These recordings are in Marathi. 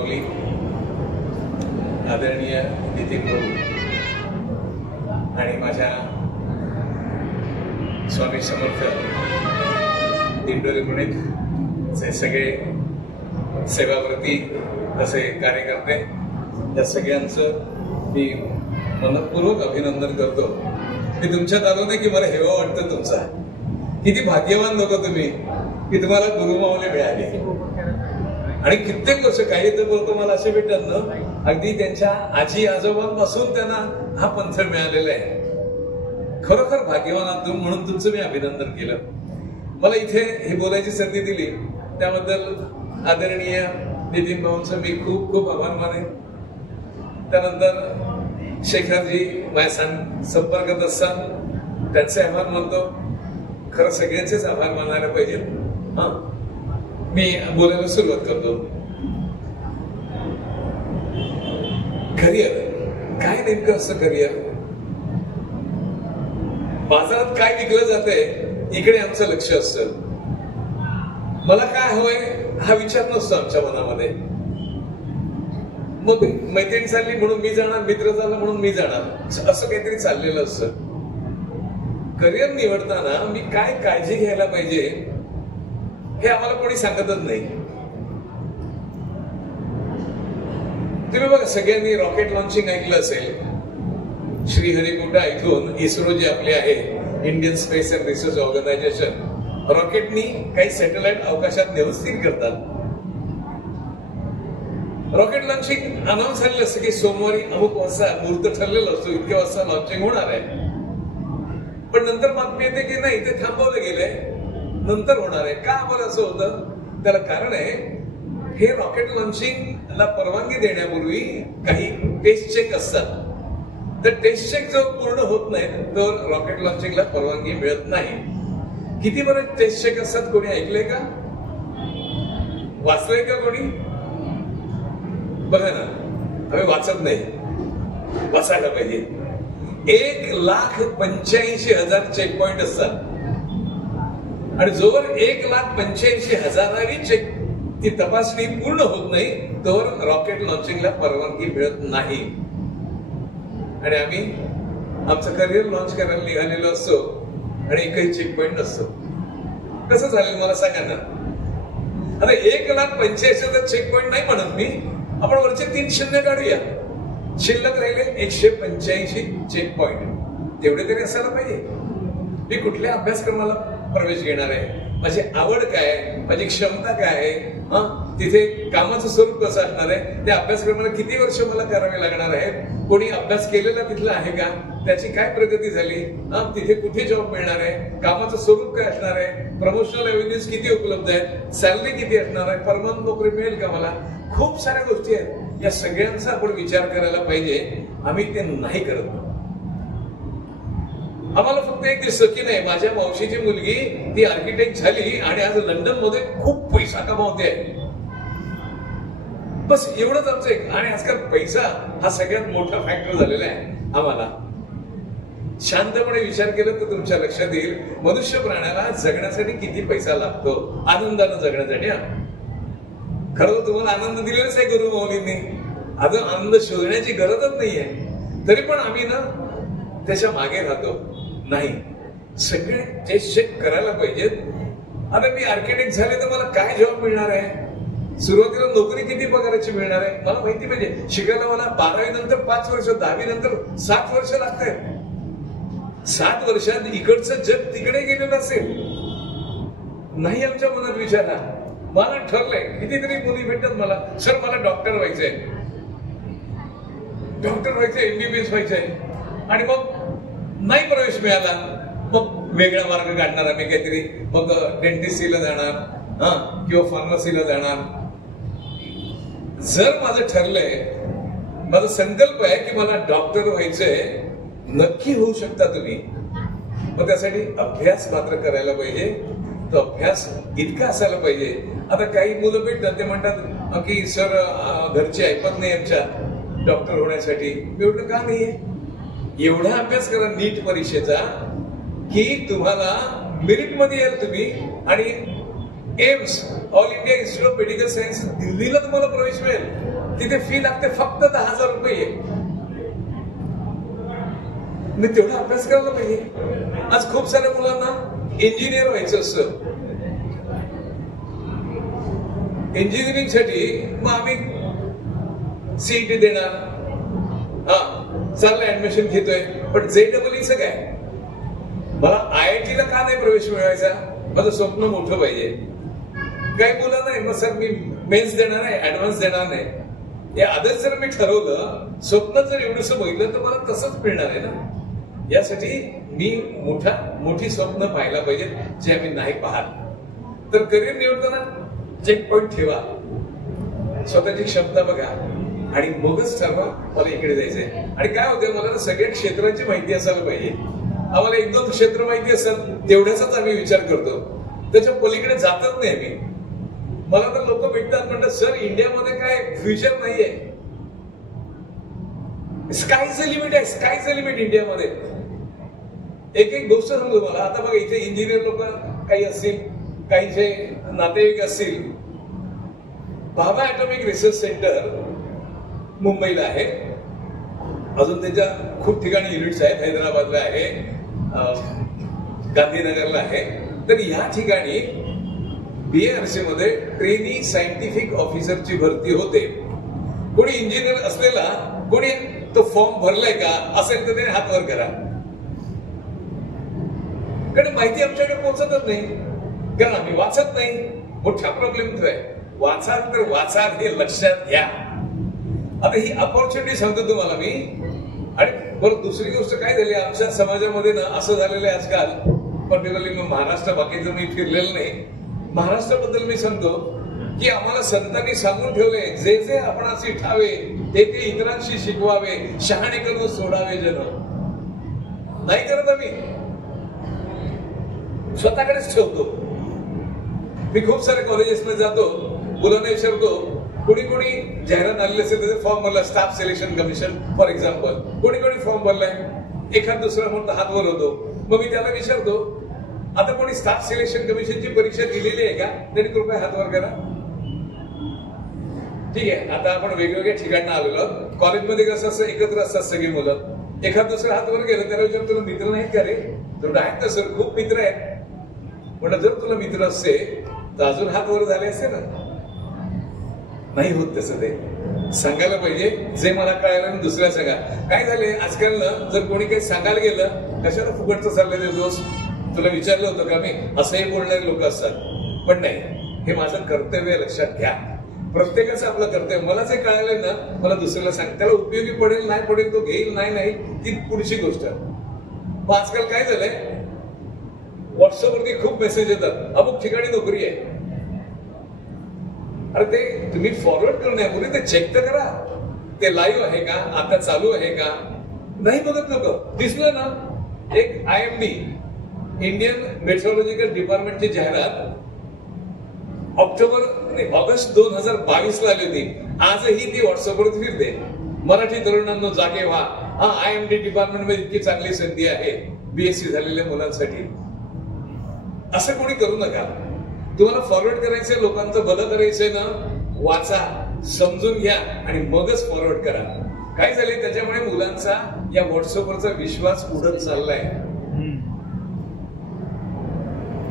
गुरुमाऊली आदरणीय नितीन भाऊ आणि माझ्या स्वामी समर्थ दिंडोरी पुणेचे सगळे सेवाव्रती असे कार्यकर्ते, या सगळ्यांचं मी मनपूर्वक अभिनंदन करतो. मी तुमच्यात आलो नाही की मला हेवा वाटतं तुमचा. किती भाग्यवान लोक तुम्ही की तुम्हाला गुरुमाऊली मिळाली. आणि कित्येक वर्ष काही तर बोलतो मला असे भेटत ना, अगदी त्यांच्या आजी आजोबांपासून त्यांना हा पंथ मिळालेला आहे. खरोखर भाग्यवान आहात तुम्ही, म्हणून तुमचं मी अभिनंदन केलं. मला इथे ही बोलायची संधी दिली त्याबद्दल आदरणीय नितीन भाऊंचं मी खूप खूप आभार मानेन. त्यानंतर शेखरजी माझ्या संपर्कात असतात, त्यांचे आभार मानतो. खरं सगळ्यांचेच आभार मानायला पाहिजे. हा, मी बोलायला सुरुवात करतो. करिअर काय नेमकं असतं? करिअर बाजारात काय विकलं जातंय इकडे आमचं लक्ष असतं. मला काय हवंय हा विचार नसतो आमच्या मनामध्ये. मग मैत्रीण चालली म्हणून मी जाणार, मित्र झाला म्हणून मी जाणार, असं काहीतरी चाललेलं असतं. करिअर निवडताना मी काय काळजी घ्यायला पाहिजे हे आम्हाला कोणी सांगतच नाही. तुम्ही बघा, सगळ्यांनी रॉकेट लॉन्चिंग ऐकलं असेल. श्रीहरिकोटा इथून इस्रो जे आपले आहे, Indian space and research organisation, रॉकेटनी काही सॅटेलाइट अवकाशात व्यवस्थित करतात. रॉकेट लॉन्चिंग अनाऊन्स झालेलं असतं की सोमवारी अमुक वाजता मुहूर्त ठरलेला असतो, इतक्या वाजता लॉन्चिंग होणार आहे. पण नंतर बातमी येते की नाही, ते थांबवलं गेलंय, नंतर होणार आहे. का बरं असं होतं? त्याला कारण आहे, हे रॉकेट लॉन्चिंगला परवानगी देण्यापूर्वी काही टेस्ट चेक असतात. तर टेस्ट चेक जो पूर्ण होत नाही तर रॉकेट लॉन्चिंगला परवानगी मिळत नाही. किती बरं टेस्ट चेक असतात? कोणी ऐकलंय का? वाचलंय का कोणी? बघा ना, आम्ही वाचत नाही, वाचायला पाहिजे. 1,85,000 चेक पॉइंट असतात आणि जोवर 1,85,000वी चेक ती तपासणी पूर्ण होत नाही तोवर रॉकेट लॉन्चिंगला परवानगी मिळत नाही. आणि आम्ही आमचं करिअर लॉन्च करायला निघालेलो असतो आणि एकही चेक पॉइंट नसतो. कसं झालं मला सांगा ना. आता 1,85,000 चेक पॉइंट नाही म्हणत मी, आपण वरचे 3 शून्य काढूया. शिल्लक राहिले 185 चेक पॉइंट. तेवढे तरी असायला पाहिजे. मी कुठल्या अभ्यासक्रमाला प्रवेश घेणार आहे, माझी आवड काय, माझी क्षमता काय आहे, तिथे कामाचं स्वरूप कसं असणार आहे, त्या अभ्यासक्रमाला किती वर्ष मला करावे लागणार आहेत, कोणी अभ्यास केलेला तिथला आहे का, त्याची काय प्रगती झाली, तिथे कुठे जॉब मिळणार आहे, कामाचं स्वरूप काय असणार आहे, प्रमोशनल एव्हेन्यूज किती उपलब्ध आहेत, सॅलरी किती असणार आहे, परमनंट नोकरी मिळेल का मला. खूप साऱ्या गोष्टी आहेत. या सगळ्यांचा आपण विचार करायला पाहिजे. आम्ही ते नाही करत. आम्हाला फक्त एक दिसतं की नाही, माझ्या मावशीची मुलगी ती आर्किटेक्ट झाली आणि आज लंडन मध्ये खूप पैसा कमावते, बस एवढंच आमचं एक. आणि आजकाल पैसा हा सगळ्यात मोठा फॅक्टर झालेला आहे. आम्हाला शांतपणे विचार केला तर तुमच्या लक्षात येईल, मनुष्य प्राण्याला जगण्यासाठी किती पैसा लागतो, आनंदानं जगण्यासाठी. खरं तर तुम्हाला आनंद दिलेलाच आहे गुरुमाऊलींनी. अजून आनंद शोधण्याची गरजच नाहीये, तरी पण आम्ही ना त्याच्या मागे राहतो. नाही, सगळे टेस्ट चेक करायला पाहिजेत. आता मी आर्किटेक्ट झाले तर मला काय जॉब मिळणार आहे, सुरुवातीला नोकरी किती पगाराची मिळणार आहे मला माहिती पाहिजे. शिकायला मला 12वी नंतर 5 वर्ष, 10वी नंतर 7 वर्ष लागत आहेत. 7 वर्षात इकडचं जग तिकडे गेलेलं असेल नाही. आमच्या मनात विचार हा, मला ठरलंय, कितीतरी मुली भेटतात मला, सर मला डॉक्टर व्हायचंय, डॉक्टर व्हायचंय, एमबीबीएस व्हायचंय. आणि मग नाही प्रवेश मिळाला, मग वेगळा मार्ग काढणार आम्ही काहीतरी, मग डेंटिस्टला जाणार किंवा फार्मसीला जाणार. जर माझं ठरलंय, माझा संकल्प आहे की मला डॉक्टर व्हायचंय, नक्की होऊ शकता तुम्ही. मग त्यासाठी अभ्यास मात्र करायला पाहिजे. तो अभ्यास इतका असायला पाहिजे. आता काही मुलं भेटतात ते म्हणतात की सर घरची ऐपत नाही आमच्या डॉक्टर होण्यासाठी. मी म्हटलं का नाहीये, एवढा अभ्यास करा नीट परीक्षेचा की तुम्हाला मेरिट मध्ये याल तुम्ही. आणि AIIMS all India institute of medical science दिल्लीला तुम्हाला प्रवेश मिळेल. तिथे फी लागते फक्त 10,000 रुपये. मी तेवढा अभ्यास करायला पाहिजे. आज खूप साऱ्या मुलांना इंजिनियर व्हायचं असतं. इंजिनिअरिंग साठी मग आम्ही सीईटी देणार, हा चांगलं ऍडमिशन घेतोय, पण JEEचं काय? मला IIT ला का नाही प्रवेश मिळवायचा? माझं स्वप्न मोठं पाहिजे. काही मुलं नाही, मग सर मी मेन्स देणार आहे, ऍडव्हान्स देणार नाही. या आधीच जर मी ठरवलं, स्वप्न जर एवढंसं बघितलं तर मला तसंच मिळणार आहे ना. यासाठी मी मोठी स्वप्न पाहायला पाहिजे, जे आम्ही नाही पाहत. तर करिअर निवडताना चेक पॉइंट ठेवा, स्वतःची क्षमता बघा आणि मगच ठरवा मला इकडे जायचंय. आणि काय होते, मला सगळ्या क्षेत्राची माहिती असायला पाहिजे. आम्हाला 1-2 क्षेत्र माहिती असेल तेवढ्याचाच आम्ही विचार करतो, त्याच्या पलीकडे जातच नाही आम्ही. मला तर लोक भेटतात, म्हणतात सर इंडियामध्ये काय फ्युचर नाहीये. स्कायचं लिमिट आहे, स्कायचं लिमिट इंडियामध्ये. एक गोष्ट सांगतो मला. आता बघा, इथे इंजिनियर लोक काही असतील, काही जे नातेवाईक असतील. भाभा ऍटॉमिक रिसर्च सेंटर मुंबईला आहे, अजून त्याच्या खूप ठिकाणी युनिट्स आहेत. हैदराबादला आहे, गांधीनगरला आहे. तर या ठिकाणी BARC मध्ये ट्रेनी सायंटिफिक ऑफिसरची भरती होते. कोणी इंजिनियर असलेला, कोणी तो फॉर्म भरलाय का असेल तर त्याने हात वर करा. कारण माहिती आमच्याकडे पोहोचतच नाही, कारण आम्ही वाचत नाही. मोठा प्रॉब्लेम तो आहे. वाचाल तर वाचाल हे लक्षात घ्या. आता ही अपॉर्च्युनिटी सांगतो तुम्हाला मी. आणि बरं, दुसरी गोष्ट काय झाली आमच्या समाजामध्ये ना, असं झालेलं आहे आजकाल. पर्टिक्युलरली मी महाराष्ट्र, बाकीचं मी फिरलेलं नाही. महाराष्ट्राबद्दल मी सांगतो की आम्हाला संतांनी सांगून ठेवले, जे जे आपणाशी ठावे ते ते इतरांशी शिकवावे, शहाणे करून सोडावे जन. नाही करत आम्ही, स्वतःकडेच ठेवतो. मी खूप साऱ्या कॉलेजेसमध्ये जातो, मुलांना विचारतो, कोणी जाहिरात आलेली असेल त्याचा फॉर्म भरला, staff selection commission for example, कोणी फॉर्म भरलाय. एखाद दुसरा म्हणून हात वर होतो. मग मी त्याला विचारतो, आता कोणी स्टाफ सिलेक्शन कमिशनची परीक्षा दिलेली आहे का? त्यांनी कृपया हात वर करा. ठीक आहे, आता आपण वेगवेगळ्या ठिकाणी आलेलो. कॉलेजमध्ये कसं असं एकत्र असतात सगळी मुलं. एखाद दुसरा हात वर गेलं, त्याला विचारतो, तुला मित्र नाहीत का रे? तो आहेत ना सर, खूप मित्र आहेत. म्हणलं जर तुला मित्र असते तर अजून हात वर झाले असते ना. नाही होत तसं. ते सांगायला पाहिजे, जे मला कळायला आणि दुसऱ्या सांगा. काय झाले आजकाल ना, जर कोणी काही सांगायला गेलं, कशाला फुकटचं चाललंय देतोस, तुला विचारलं होतं का मी, असंही बोलणारे लोक असतात. पण नाही, हे माझं कर्तव्य लक्षात घ्या. प्रत्येकाचं आपलं कर्तव्य. मला जे कळालंय ना, मला दुसऱ्याला सांग. त्याला उपयोगी पडेल नाही पडेल, तो घेईल नाही ती पुढची गोष्ट. मग आजकाल काय झालंय, व्हॉट्सअपवरती खूप मेसेज येतात, अमुक ठिकाणी नोकरी आहे. अरे ते तुम्ही फॉरवर्ड करण्यापूर्वी ते चेक तर करा, ते लाईव्ह आहे का, आता चालू आहे का. नाही बघत लोक. दिसलं ना, एक IMD इंडियन मेट्रोलॉजिकल डिपार्टमेंटची जाहिरात ऑगस्ट 2022 ला आली होती. आजही ती व्हॉट्सअपवर फिरते. मराठी तरुणांनो जागे व्हा, हा IMD डिपार्टमेंट मध्ये इतकी चांगली संधी आहे BSc झालेल्या मुलांसाठी. असं कोणी करू नका. तुम्हाला फॉरवर्ड करायचंय, लोकांचं भलं करायचंय ना, वाचा, समजून घ्या आणि मगच फॉरवर्ड करा. काय झालंय, त्याच्यामुळे मुलांचा या व्हॉट्सअपवरचा विश्वास उडत चाललाय.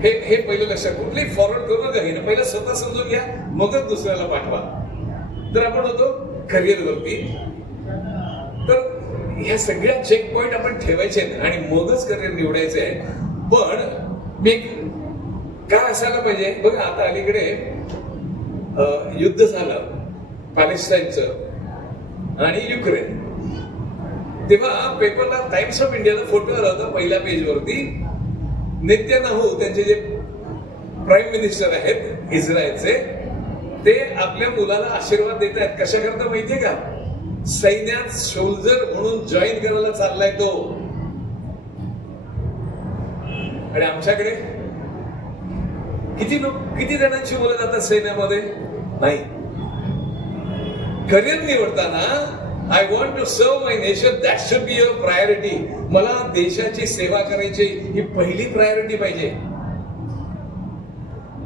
हे पहिलं लक्षात. कुठलीही फॉरवर्ड करू नका. हे पहिलं स्वतः समजून घ्या, मगच दुसऱ्याला पाठवा. तर आपण होतो करिअरवरती. तर ह्या सगळ्या चेक पॉइंट आपण ठेवायचे आणि मगच करिअर निवडायचे आहे. पण मी काय असायला पाहिजे बघा, आता अलीकडे युद्ध झालं पॅलेस्टाईनचं आणि युक्रेन. तेव्हा पेपरला टाइम्स ऑफ इंडियाला फोटो आला होता पहिल्या पेजवरती. नेत्यानाहू, त्यांचे जे प्राईम मिनिस्टर आहेत इस्रायलचे, ते आपल्या मुलाला आशीर्वाद देत आहेत. कशा करता माहितीये का? सैन्यात सोल्जर म्हणून जॉईन करायला चाललाय तो. आणि आमच्याकडे किती जणांची मुलं जातात सैन्यामध्ये? नाही. करिअर निवडताना I want to serve my nation, that should be your priority. मला देशाची सेवा करायची ही पहिली प्रायोरिटी पाहिजे.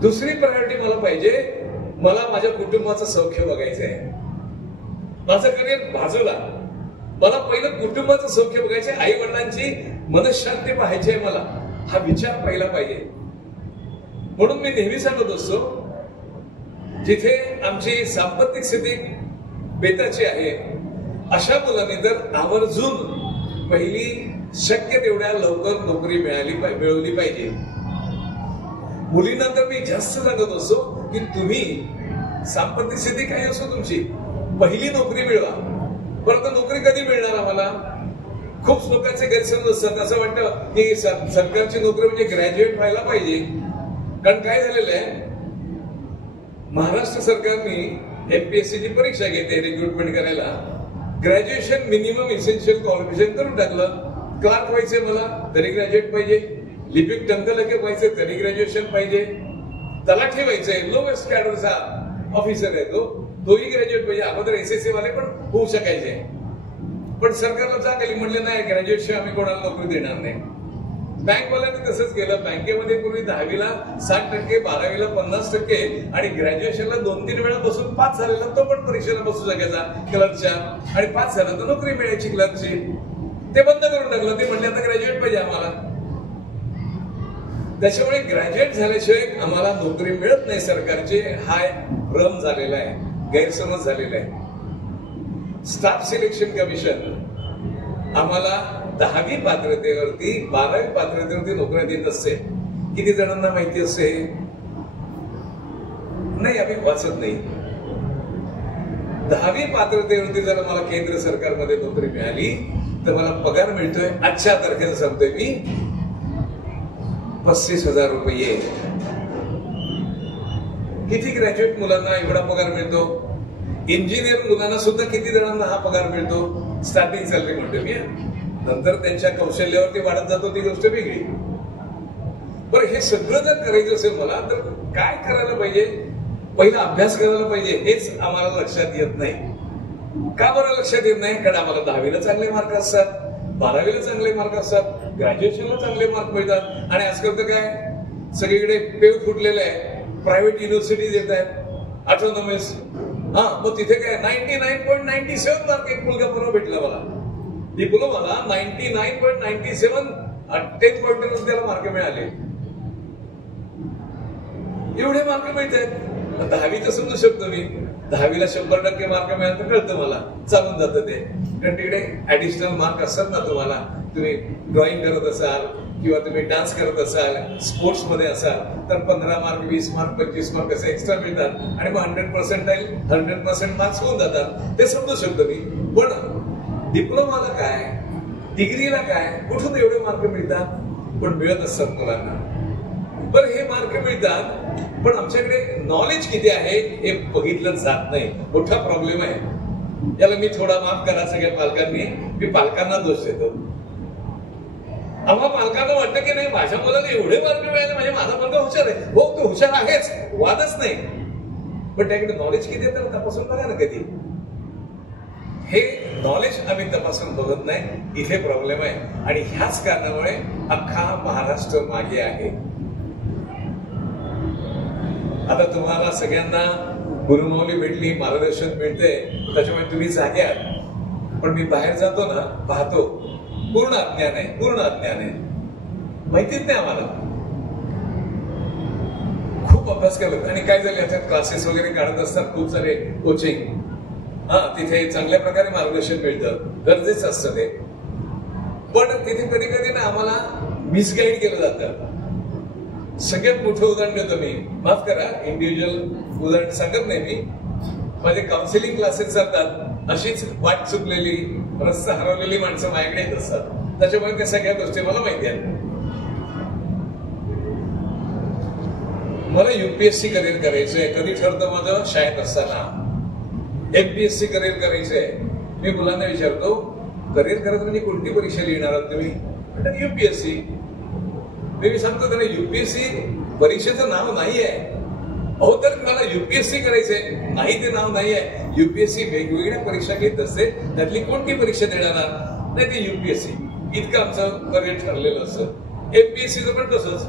दुसरी प्रायोरिटी मला पाहिजे, मला माझ्या कुटुंबाचं सौख्य बघायचं आहे. माझं करिअर बाजूला, मला पहिलं कुटुंबाचं सौख्य बघायचे, आई वडिलांची मनशांती पाहायची आहे मला, हा विचार पहिला पाहिजे. म्हणून मी नेहमी सांगत असतो, जिथे आमची सांपत्तिक स्थिती बेताची आहे अशा मुलांनी तर आवर्जून पहिली शक्य तेवढ्या लवकर नोकरी मिळवली पाहिजे. मुलींना तर मी जास्त सांगत असतो की तुम्ही सांपत्तिक स्थिती काही असो तुमची, पहिली नोकरी मिळवा. परंतु नोकरी कधी मिळणार आम्हाला? खूप लोकांचे गैरसमज असतात, असं वाटतं की सरकारची नोकरी म्हणजे ग्रॅज्युएट व्हायला पाहिजे. कारण काय झालेलं आहे, महाराष्ट्र सरकारने एमपीएससीची परीक्षा घेते रिक्रुटमेंट करायला, ग्रॅज्युएशन मिनिमम इसेन्शियल क्वालिफिकेशन करून टाकलं. क्लार्क व्हायचंय मला तरी ग्रॅज्युएट पाहिजे, लिपिक टंकलेखक व्हायचंय तरी ग्रॅज्युएशन पाहिजे, तलाठी व्हायचंय लोवेस्ट कॅडरचा ऑफिसर आहे तोही ग्रॅज्युएट पाहिजे. अगोदर एसएससी वाले पण होऊ शकायचे, पण सरकारला जाग आली, म्हणले नाही ग्रॅज्युएटशिवाय आम्ही कोणाला नोकरी देणार नाही. बँकवाल्यांनी तसंच केलं. बँकेमध्ये पूर्वी 10वीला 60%, 12वीला 50% आणि ग्रॅज्युएशनला 2-3 वेळा बसून पास झालेला तो पण परीक्षेला बसू शकायचा क्लर्कच्या, आणि पास झाला तर नोकरी मिळायची क्लर्कची. ते बंद करून टाकलं. ते म्हणले आता ग्रॅज्युएट पाहिजे आम्हाला. त्याच्यामुळे ग्रॅज्युएट झाल्याशिवाय आम्हाला नोकरी मिळत नाही सरकारची, हा भ्रम झालेला आहे, गैरसमज झालेला आहे. स्टाफ सिलेक्शन कमिशन आम्हाला 10वी पात्रतेवरती 12वी पात्रतेवरती नोकऱ्या देत असते. किती जणांना माहिती असते? नाही, आम्ही वाचत नाही. 10वी पात्रतेवरती जर मला केंद्र सरकारमध्ये नोकरी मिळाली तर मला पगार मिळतोय, आजच्या तारखेला सांगतोय मी, 35,000 रुपये. किती ग्रॅज्युएट मुलांना एवढा पगार मिळतो? इंजिनियर मुलांना सुद्धा किती जणांना हा पगार मिळतो? स्टार्टिंग सॅलरी म्हणतो मी, नंतर त्यांच्या कौशल्यावरती वाढत जातो ती गोष्ट वेगळी. बरं, हे सगळं जर करायचं असेल मला तर काय करायला पाहिजे? पहिला अभ्यास करायला पाहिजे. हेच आम्हाला लक्षात येत नाही. का बरं लक्षात येत नाही? कारण आम्हाला 10वीला चांगले मार्क असतात, 12वीला चांगले मार्क असतात, ग्रॅज्युएशनला चांगले मार्क मिळतात, आणि आजकाल तर काय सगळीकडे पेव फुटलेलं आहे. प्रायव्हेट युनिव्हर्सिटीज येत आहेत, ऑटोनॉमस. मग तिथे काय 99.97 मार्क एक मुलगा परवा भेटला मला डिप्लोमाला, 99.97 10 पॉइंट त्याला मार्क मिळाले. एवढे मार्क मिळत आहेत. 10वीचं समजू शकतो मी, 10वीला 100% मार्क मिळाले तर कळतं मला, चालून जातं ते. कारण तिकडे ऍडिशनल मार्क असतात ना तुम्हाला, तुम्ही ड्रॉइंग करत असाल किंवा तुम्ही डान्स करत असाल, स्पोर्ट्स मध्ये असाल तर 15 मार्क, 20 मार्क, 25 मार्क असे एक्स्ट्रा मिळतात, आणि मग 100% मार्क्स होऊन जातात. ते समजू शकतो मी. पण डिप्लोमाला काय, डिग्रीला काय, कुठून एवढे मार्क मिळतात? पण मिळत असतात मुलांना. बरं, हे मार्क मिळतात, पण आमच्याकडे नॉलेज किती आहे हे बघितलं जात नाही. मोठा प्रॉब्लेम आहे. याला मी थोडा माफ करा सगळ्या पालकांनी, मी पालकांना दोष देतो. आम्हा पालकांना वाटतं की नाही माझ्या मुलाला एवढे मार्क मिळाले म्हणजे माझा मुलगा हुशार आहे. हो, तो हुशार आहेच, वादच नाही, पण त्याकडे नॉलेज किती आहे तर तपासून बघा ना कधी. हे नॉलेज आम्ही तपासून बघत नाही, इथे प्रॉब्लेम आहे. आणि ह्याच कारणामुळे अख्खा महाराष्ट्र मागे आहे. आता तुम्हाला सगळ्यांना गुरुमाऊली भेटली, मार्गदर्शन मिळते, त्याच्यामुळे तुम्ही जागे आहात. पण मी बाहेर जातो ना, पाहतो पूर्ण अज्ञान आहे, पूर्ण अज्ञान आहे, माहितीच नाही आम्हाला. खूप अभ्यास केला, आणि काय झाले आता क्लासेस वगैरे काढत असतात खूप सारे कोचिंग, तिथे चांगल्या प्रकारे मार्गदर्शन मिळतं, गरजेचं असतं ते. पण तिथे कधी कधी ना आम्हाला मिसगाईड केलं जातं. सगळ्यात मोठं उदाहरण देतो मी, माफ करा इंडिव्हिज्युअल उदाहरण सांगत नाही मी. माझे काउन्सिलिंग क्लासेस चालतात, अशीच वाट चुकलेली, रस्ता हरवलेली माणसं माझ्याकडे येत असतात. त्याच्यामुळे त्या सगळ्या गोष्टी मला माहिती आहेत. मला युपीएससी करिअर करायचंय. कधी ठरतं माझं? शाळेत असताना. एमपीएससी करिअर करायचंय. मी मुलांना विचारतो, करिअर करायचं म्हणजे कोणती परीक्षा लिहिणार आहात तुम्ही? म्हणतात युपीएससी. मी सांगतो त्यांना युपीएससी परीक्षेचं नाव नाहीये. अहो, तर मला युपीएससी करायचंय, नाही ते नाव नाहीये. युपीएससी वेगवेगळ्या परीक्षा घेत असते, त्यातली कोणती परीक्षा देणार नाही ती युपीएससी. इतकं आमचं करिअर ठरलेलं असतं. एमपीएससीचं पण तसंच.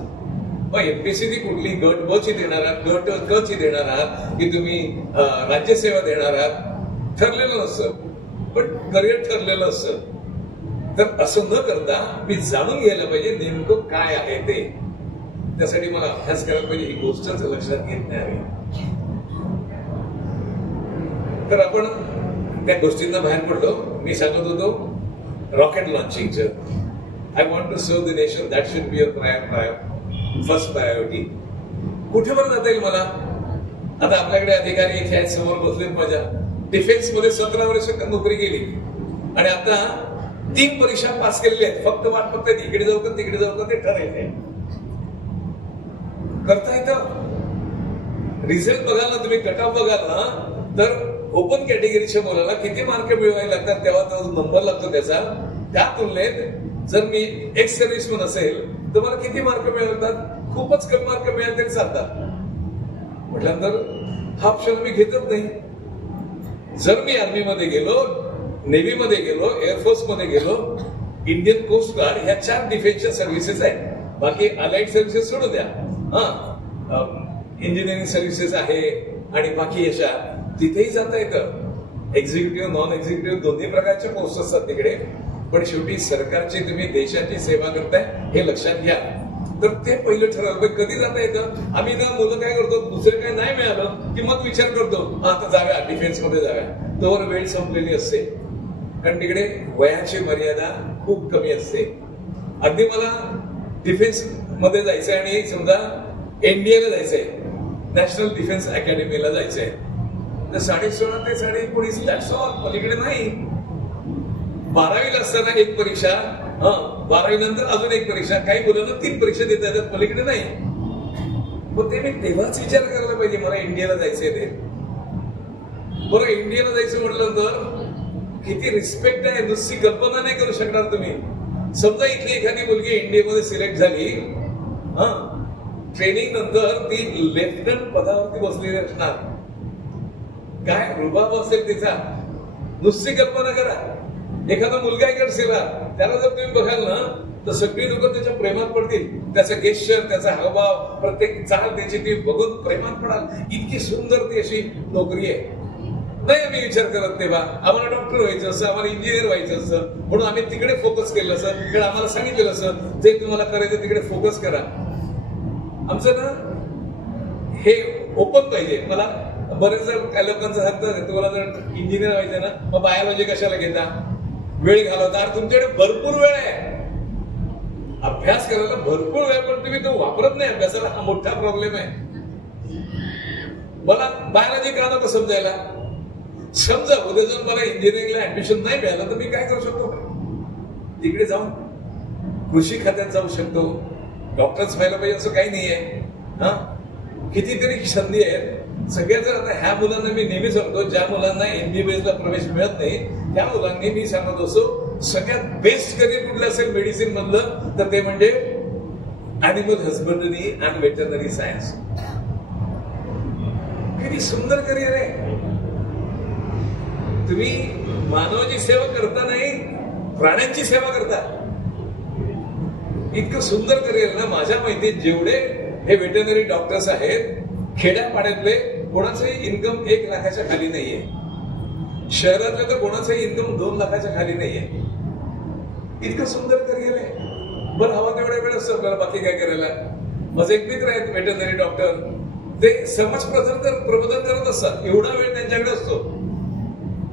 मग एमपीएससी ती कुठली गट ब ची देणार आहात, गट क ची देणार आहात, की तुम्ही राज्यसेवा देणार आहात? ठरलेलं नसतं, पण करिअर ठरलेलं असतं. तर असं न करता मी जाणून घ्यायला पाहिजे नेमकं काय आहे ते. त्यासाठी मला अभ्यास करायला पाहिजे, ही गोष्टच लक्षात घेत नाही आम्ही. तर आपण त्या गोष्टींना बाहेर पडलो. मी सांगत होतो रॉकेट लॉन्चिंगचं. I want to serve the nation, that should be first priority. कुठे बरं जाता येईल मला? आता आपल्याकडे अधिकारी इथे आहेत, समोर बसलेत माझ्या. डिफेन्स मध्ये 17 वर्ष नोकरी केली आणि आता 3 परीक्षा पास केलेल्या आहेत. फक्त वाट बघतायत इकडे जाऊ का तिकडे जाऊ का ते ठरायचंय. करता येतं. रिझल्ट बघाल ना तुम्ही, कट ऑफ बघाल ना, तर ओपन कॅटेगरीच्या मुलाला किती मार्क मिळवायला लागतात तेव्हा तो नंबर लागतो त्याचा. त्या तुलनेत जर मी एक्स सर्व्हिसमन असेल तर मला किती मार्क मिळवतात? खूपच कमी मार्क मिळाले तरी चालतात. म्हटल्यानंतर हा ऑप्शन मी घेतच नाही. जर मी आर्मीमध्ये गेलो, नेव्हीमध्ये गेलो, एअरफोर्स मध्ये गेलो, इंडियन कोस्ट गार्ड ह्या 4 डिफेन्सच्या सर्व्हिसेस आहेत. बाकी अलाइड सर्व्हिसेस सोडून द्या. इंजिनिअरिंग सर्व्हिसेस आहे आणि बाकी अशा तिथेही जाता येतं. एक्झिक्युटिव्ह, नॉन एक्झिक्युटिव्ह दोन्ही प्रकारच्या पोस्ट असतात तिकडे. पण शेवटी सरकारची तुम्ही देशाची सेवा करताय हे लक्षात घ्या. तर ते पहिलं ठरवलं कधी जाता येतं. आम्ही ना मुलं काय करतो, दुसरं काय नाही मिळालं की मग विचार करतो आता जाव्या डिफेन्स मध्ये जाव्या. तोवर वेळ संपलेली असते, कारण तिकडे वयाची मर्यादा खूप कमी असते. अगदी मला डिफेन्स मध्ये जायचंय आणि समजा एनडीएला जायचंय, नॅशनल डिफेन्स अकॅडमीला जायचंय, तर 16.5 ते 19.5 दॅट्स ऑल. पलीकडे नाही. 12वीला असताना एक परीक्षा, 12वी नंतर अजून एक परीक्षा, काही मुलांना 3 परीक्षा देता येतात, पलीकडे नाही. मग ते मी तेव्हाच विचार करायला पाहिजे मला इंडियाला जायचंय ते. बरं, इंडियाला जायचं म्हटलं तर किती रिस्पेक्ट आहे, नुसती कल्पना नाही करू शकणार तुम्ही. समजा इथली एखादी मुलगी इंडियामध्ये सिलेक्ट झाली, ट्रेनिंग नंतर ती लेफ्टनंट पदावरती बसलेली असणार. काय रुबाब असेल तिचा, नुसती कल्पना करा. एखादा मुलगा इकडे शिरा, त्याला जर तुम्ही बघाल ना तर सगळी लोक त्याच्या प्रेमात पडतील. त्याचं गेस्चर, त्याचा हावभाव, प्रत्येक चाल त्याची ती बघून प्रेमात पडाल. इतकी सुंदर ती अशी नोकरी आहे. नाही आम्ही विचार करत तेव्हा आम्हाला डॉक्टर व्हायचं असं, आम्हाला इंजिनियर व्हायचं असं, म्हणून आम्ही तिकडे फोकस केलं असं, कारण आम्हाला सांगितलेलं असं जे तुम्हाला करायचं तिकडे फोकस करा. आमचं ना हे ओपन पाहिजे. मला बरेच जर काही लोकांचं सांगतात तुम्हाला जर इंजिनियर व्हायचं ना मग बायोलॉजी कशाला घेता, वेळ घालवता. तुमच्याकडे भरपूर वेळ आहे अभ्यास करायला, भरपूर वेळ, पण तुम्ही तो वापरत नाही अभ्यासाला. हा मोठा प्रॉब्लेम आहे. मला बायोलॉजी का नको समजायला? समजा उद्या जर मला इंजिनिअरिंगला ऍडमिशन नाही मिळालं तर मी काय करू शकतो? तिकडे जाऊन कृषी खात्यात जाऊ शकतो. डॉक्टर्स व्हायला पाहिजे असं काही नाहीये. कितीतरी संधी आहेत. सगळ्या जर आता ह्या मुलांना मी नेहमी सांगतो, ज्या मुलांना एमबीबीएसला प्रवेश मिळत नाही त्या मुलांनी मी सांगत असतो सगळ्यात बेस्ट करिअर कुठलं असेल मेडिसिन मधलं तर ते म्हणजे animal husbandry and veterinary science. किती सुंदर करिअर आहे. तुम्ही मानवाची सेवा करता नाही, प्राण्यांची सेवा करता. इतकं सुंदर करिअर ना. माझ्या माहितीत जेवढे हे वेटरनरी डॉक्टर्स आहेत खेड्यापाड्यातले कोणाचंही इन्कम 1 लाखाच्या खाली नाहीये. शहरातले तर कोणाचंही इन्कम 2 लाखाच्या खाली नाहीये. इतकं सुंदर करिअर आहे. बरं, हवा तेवढा वेळ असतो आपल्याला बाकी काय करायला. माझे एक मित्र आहेत वेटरनरी डॉक्टर, ते समाज प्रबोधन करत असतात. एवढा वेळ त्यांच्याकडे असतो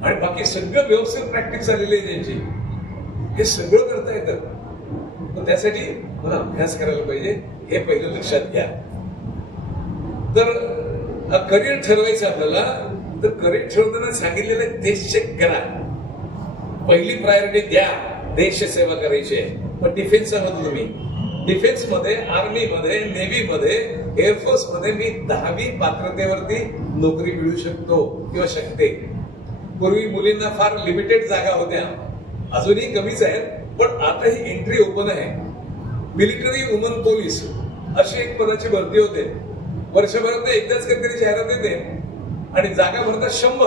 आणि बाकी सगळं व्यवस्थित प्रॅक्टिस झालेली आहे त्यांची. हे सगळं करता येतं. पण त्यासाठी मला अभ्यास करायला पाहिजे, हे पहिलं लक्षात घ्या. तर करिअर ठरवायचं आपल्याला, तर करिअर ठरवताना सांगितलेलं देश चेक करा. पहिली प्रायोरिटी द्या, देश सेवा करायची आहे. पण डिफेन्स सांगतो तुम्ही, डिफेन्स मध्ये, आर्मी मध्ये, नेव्ही मध्ये, एअरफोर्स मध्ये मी 10वी पात्रतेवरती नोकरी मिळू शकतो किंवा शकते. पूर्वी मुलींना फार लिमिटेड जागा होत्या, अजूनही कमीच आहेत, पण आता ही एंट्री ओपन आहे. मिलिटरी वुमन पोलीस अशी एक पदाची भरती होते. वर्षभरात एकदाच कधीतरी जाहिरात येते आणि जागा भरतात 100.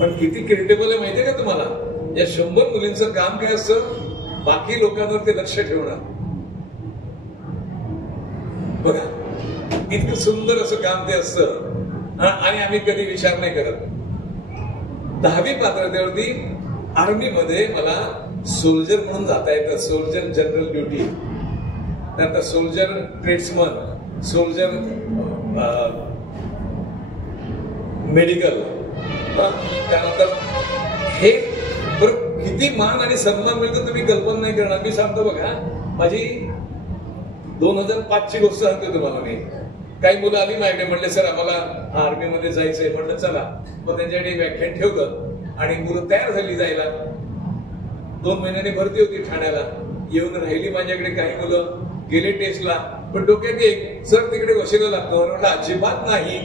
पण किती क्रेडिटेबल आहे माहितीये का तुम्हाला? या 100 मुलींचं काम काय असतं? बाकी लोकांवर ते लक्ष ठेवणं. बघा, इतकं सुंदर असं काम ते असतं आणि आम्ही कधी विचार नाही करत. 10वी पात्रतेवरती आर्मी मध्ये मला सोल्जर म्हणून जाता येतं, सोल्जर जनरल ड्युटी, त्यानंतर सोल्जर ट्रेड्समन, सोल्जर मेडिकल, त्यानंतर हे किती मान आणि सन्मान मिळतो तुम्ही कल्पना नाही करणार. मी सांगतो बघा, माझी 2005 ची गोष्ट सांगतो तुम्हाला. मी काही मुलं आली माझ्याकडे, म्हणले सर आम्हाला आर्मी मध्ये जायचंय. म्हटलं चला. मग त्यांच्याकडे व्याख्यान ठेवलं आणि मुलं तयार झाली जायला. 2 महिन्यांनी भरती होती ठाण्याला, येऊन राहिली माझ्याकडे. काही मुलं गेले टेस्टला, पण डोक्यात एक, सर तिकडे वशिला लागतो. म्हटलं अजिबात नाही,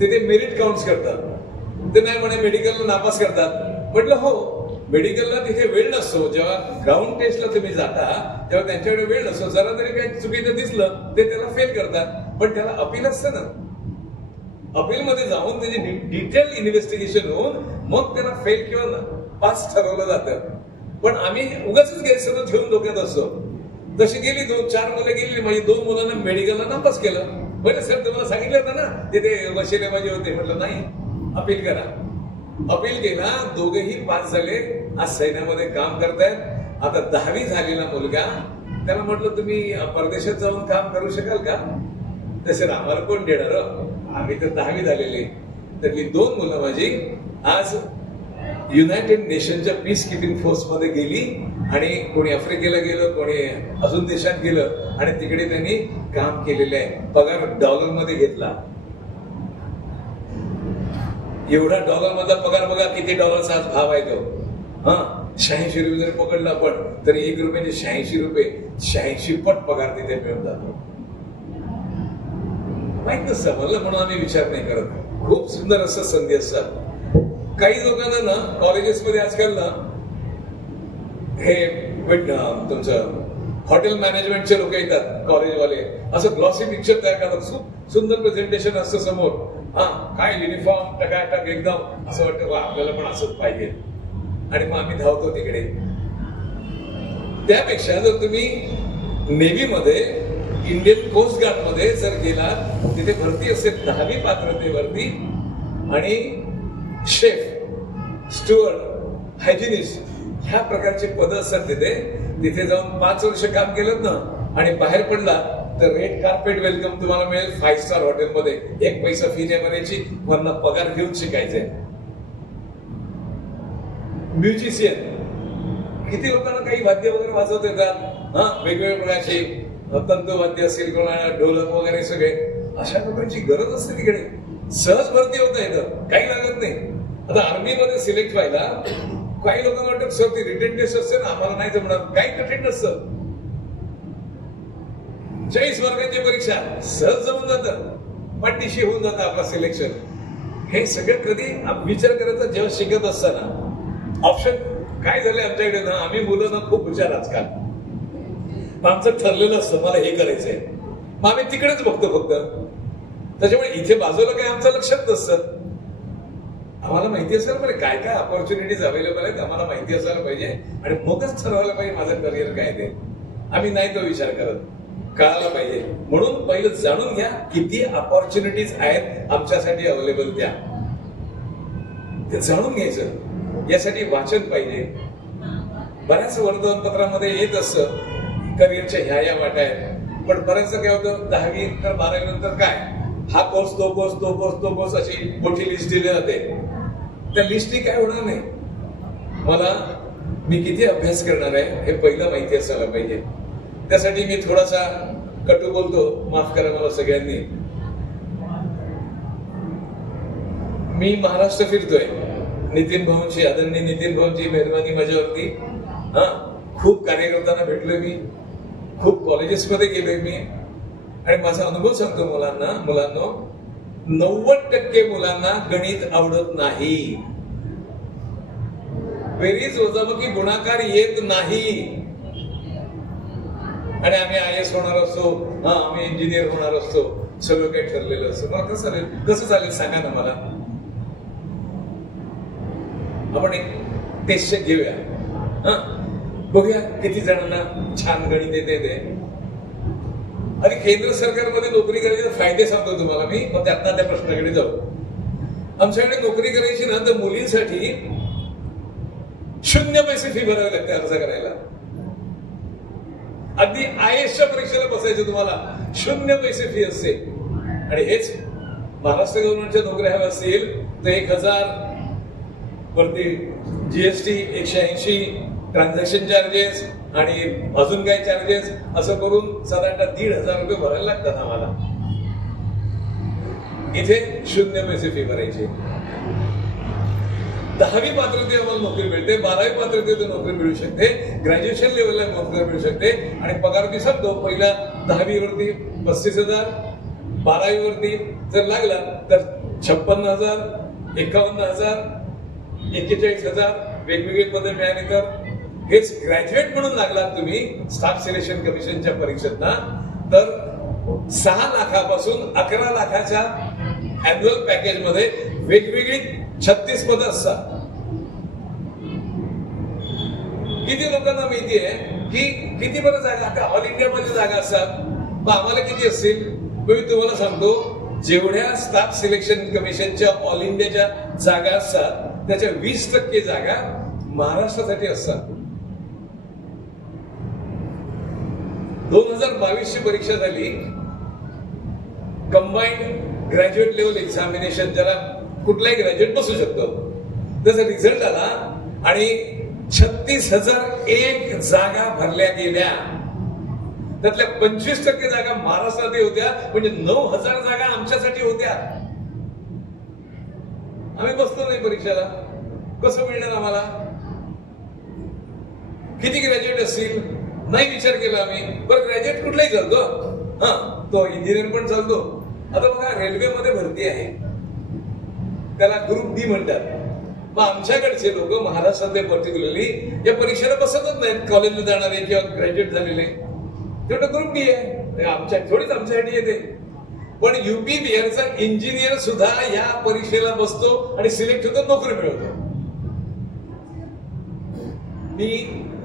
तिथे मेरिट काउंट्स करतात. ते नाही म्हणे मेडिकलला नापास करतात. म्हटलं हो, मेडिकलला तिथे वेळ नसतो. जेव्हा ग्राउंड टेस्टला तुम्ही जाता तेव्हा त्यांच्याकडे वेळ नसतो. जरा तरी काही चुकीचं दिसलं ते त्याला फेल करतात. पण त्याला अपील असतं ना, अपील मध्ये जाऊन त्याची डिटेल इन्व्हेस्टिगेशन होऊन मग त्याला फेल किंवा पास ठरवलं जातं. पण आम्ही उगाच गैरसमज ठेवून डोक्यात असतो. तशी गेली 2-4 मुलं गेली. माझी 2 मुलांना मेडिकलला नापास केलं. बरं सर तुम्हाला सांगितलं होतं ना तिथे वशिले माझे होते. म्हटलं नाही, अपील करा. अपील केला, दोघेही पास झाले. आज सैन्यामध्ये काम करतायत. आता 10वी झालेला मुलगा, त्याला म्हटलं तुम्ही परदेशात जाऊन काम करू शकाल का? तसे आम्हाला कोण देणार, आम्ही तर 10वी झालेले. तर ही 2 मुलं माझी आज युनायटेड नेशनच्या पीस किपिंग फोर्स मध्ये गेली आणि कोणी आफ्रिकेला गेलं, कोणी अजून देशात गेलं आणि तिकडे त्यांनी काम केलेलं आहे. पगार डॉलर मध्ये घेतला. एवढा डॉलर मधला पगार बघा, किती डॉलरचा आज भाव आहे तो. 86 रुपये जर पकडला आपण तरी 1 रुपयाचे 86 रुपये, 86 पट पगार तिथे मिळून जातो. माहित नसतं म्हणलं, म्हणून आम्ही विचार नाही करत. खूप सुंदर असं संधी असतात. काही लोकांना ना कॉलेजेस मध्ये आजकाल ना हे तुमचं हॉटेल मॅनेजमेंटचे लोक येतात कॉलेजवाले, असं ग्लॉसी पिक्चर तयार करतात. खूप सुंदर प्रेझेंटेशन असतं समोर. काय युनिफॉर्म टकाटक एकदम, असं वाटतं आपल्याला पण असंच पाहिजे. आणि मग आम्ही धावतो तिकडे. त्यापेक्षा जर तुम्ही नेव्ही मध्ये, इंडियन कोस्ट गार्ड मध्ये जर गेलात, तिथे भरती असेल 10वी पात्रतेवरती आणि शेफ, स्टुअर्ड, हायजिनिस्ट ह्या प्रकारचे पद असतात तिथे. तिथे जाऊन 5 वर्ष काम केलं ना आणि बाहेर पडला तर रेड कार्पेट वेलकम तुम्हाला मिळेल 5 स्टार हॉटेलमध्ये. 1 पैसा फी नाही भरायची, वरनं पगार घेऊन शिकायचंय. म्युझिशियन, किती लोकांना काही वाद्य वगैरे वाजवत येतात, वेगवेगळ्या प्रकारचे तंतुवाद्य असेल, कोणाला ढोलक वगैरे सगळे. अशा लोकांची गरज असते तिकडे. सहज भरती होता येतं, काही लागत नाही. आता आर्मी मध्ये सिलेक्ट व्हायला काही लोकांना वाटतं सर ती रिटन टेस्ट असते ना, आम्हाला नाही जमणार. काही कठीण नसतं. 40 वर्गाची परीक्षा सहज जमून जातं, पाठीशी होऊन जातं आपलं सिलेक्शन. हे सगळं कधी विचार करायचा जेव्हा शिकत असताना. ऑप्शन काय झालंय आमच्याकडे ना, आम्ही मुलं ना खूप हुशार आजकाल. आमचं ठरलेलं असतं मला हे करायचंय, मग आम्ही तिकडेच बघतो फक्त. त्याच्यामुळे इथे बाजूला काही आमचं लक्षात नसतं. आम्हाला माहिती असायला पाहिजे काय काय ऑपॉर्च्युनिटीज अवेलेबल आहेत, आम्हाला माहिती असायला पाहिजे आणि मगच ठरवायला पाहिजे माझं करिअर काय ते. आम्ही नाही तो विचार करत, कळायला पाहिजे. म्हणून पहिलं जाणून घ्या किती ऑपॉर्च्युनिटीज आहेत आमच्यासाठी अवेलेबल, त्या जाणून घ्यायचं. यासाठी वाचन पाहिजे. बऱ्याच वर्तमानपत्रामध्ये येत असतं करिअरच्या ह्या वाटा आहेत, पण बऱ्याचदा काय होतं 10वी नंतर 12वी नंतर काय हा कोर्स तो कोर्स तो कोर्स तो कोर्स अशी मोठी लिस्ट दिली जाते. त्या लिस्टनी काय होणार नाही. मला मी किती अभ्यास करणार आहे हे पहिलं माहिती असायला पाहिजे. त्यासाठी मी थोडासा कटू बोलतो, माफ करा मला सगळ्यांनी. मी महाराष्ट्र फिरतोय. नितीन भाऊंची, आदरणीय नितीन भाऊंची मेहरबानी माझ्यावरती. खूप कार्यकर्त्यांना भेटलोय मी, खूप कॉलेजेस मध्ये गेलोय मी आणि माझा अनुभव सांगतो मुलांना. मुलांनो, 90% मुलांना गणित आवडत नाही. बेरीज वजाबाकी गुणाकार येत नाही. आणि आम्ही IAS होणार असतो, आम्ही इंजिनियर होणार असतो, सगळं काही ठरलेलं असतं. मग कसं चालेल सांगा ना मला. आपण एक टेस्ट घेऊया, बघूया किती जणांना छान गणित येते ते. आणि केंद्र सरकारमध्ये नोकरी करायचे फायदे सांगतो तुम्हाला मी, मग त्यातनं त्या प्रश्नाकडे जाऊ. आमच्याकडे नोकरी करायची ना तर मुलींसाठी 0 पैसे फी भरावी लागते अर्ज करायला. अगदी IASच्या परीक्षेला बसायचं तुम्हाला 0 पैसे फी असते. आणि हेच महाराष्ट्र गव्हर्नमेंटच्या नोकऱ्या हव्या असतील तर 1000 वरती GST 180 ट्रान्झॅक्शन चार्जेस आणि अजून काही चार्जेस असं करून साधारणतः 1,500 रुपये भरायला लागतात आम्हाला. इथे 0 पैसे फी भरायची. 10वी पात्रते आम्हाला नोकरी मिळते, 12वी पात्रते नोकरी मिळू शकते, ग्रॅज्युएशन लेवलला नोकरी मिळू शकते आणि पगार मी सांगतो पहिल्या 10वी वरती 35,000, 12वी वरती जर लागला तर 56,000, 51,000, 41,000 वेगवेगळे पदं मिळाली तर. हेच ग्रॅज्युएट म्हणून लागलात तुम्ही स्टाफ सिलेक्शन कमिशनच्या परीक्षेतना तर 6 लाखापासून 11 लाखाच्या अॅन्युअल पॅकेज मध्ये वेगवेगळी 36 पदं असतात. किती लोकांना माहिती आहे की किती बरं जागा ऑल इंडिया मध्ये जागा असतात. मग आम्हाला किती असतील मी तुम्हाला सांगतो. जेवढ्या स्टाफ सिलेक्शन कमिशनच्या ऑल इंडियाच्या जागा असतात त्याच्या 20% जागा महाराष्ट्रासाठी असतात. 2022 ची परीक्षा झाली कंबाईंड ग्रॅज्युएट लेवल एक्झामिनेशन, ज्याला कुठलाही ग्रॅज्युएट बसू शकतो. त्याचा रिझल्ट आला आणि 36,001 जागा भरल्या गेल्या. त्यातल्या 25% जागा महाराष्ट्रात होत्या, म्हणजे 9,000 जागा आमच्यासाठी होत्या. आम्ही बसतो नाही परीक्षेला, कसं मिळणार आम्हाला? किती ग्रॅज्युएट असतील नाही विचार केला आम्ही. बरं ग्रॅज्युएट कुठलाही चालतो, हा तो इंजिनियर पण चालतो. आता बघा रेल्वेमध्ये भरती आहे, त्याला ग्रुप डी म्हणतात. मग आमच्याकडचे लोक महाराष्ट्रातले पर्टिक्युलरली या परीक्षेला बसतच नाहीत, कॉलेजला जाणारे किंवा ग्रॅज्युएट झालेले. तेवढं ग्रुप डी आहे, आमच्या थोडीच आमच्यासाठी येते. पण UP बिहारचा इंजिनियर सुद्धा या परीक्षेला बसतो आणि सिलेक्ट होतो, नोकरी मिळवतो. मी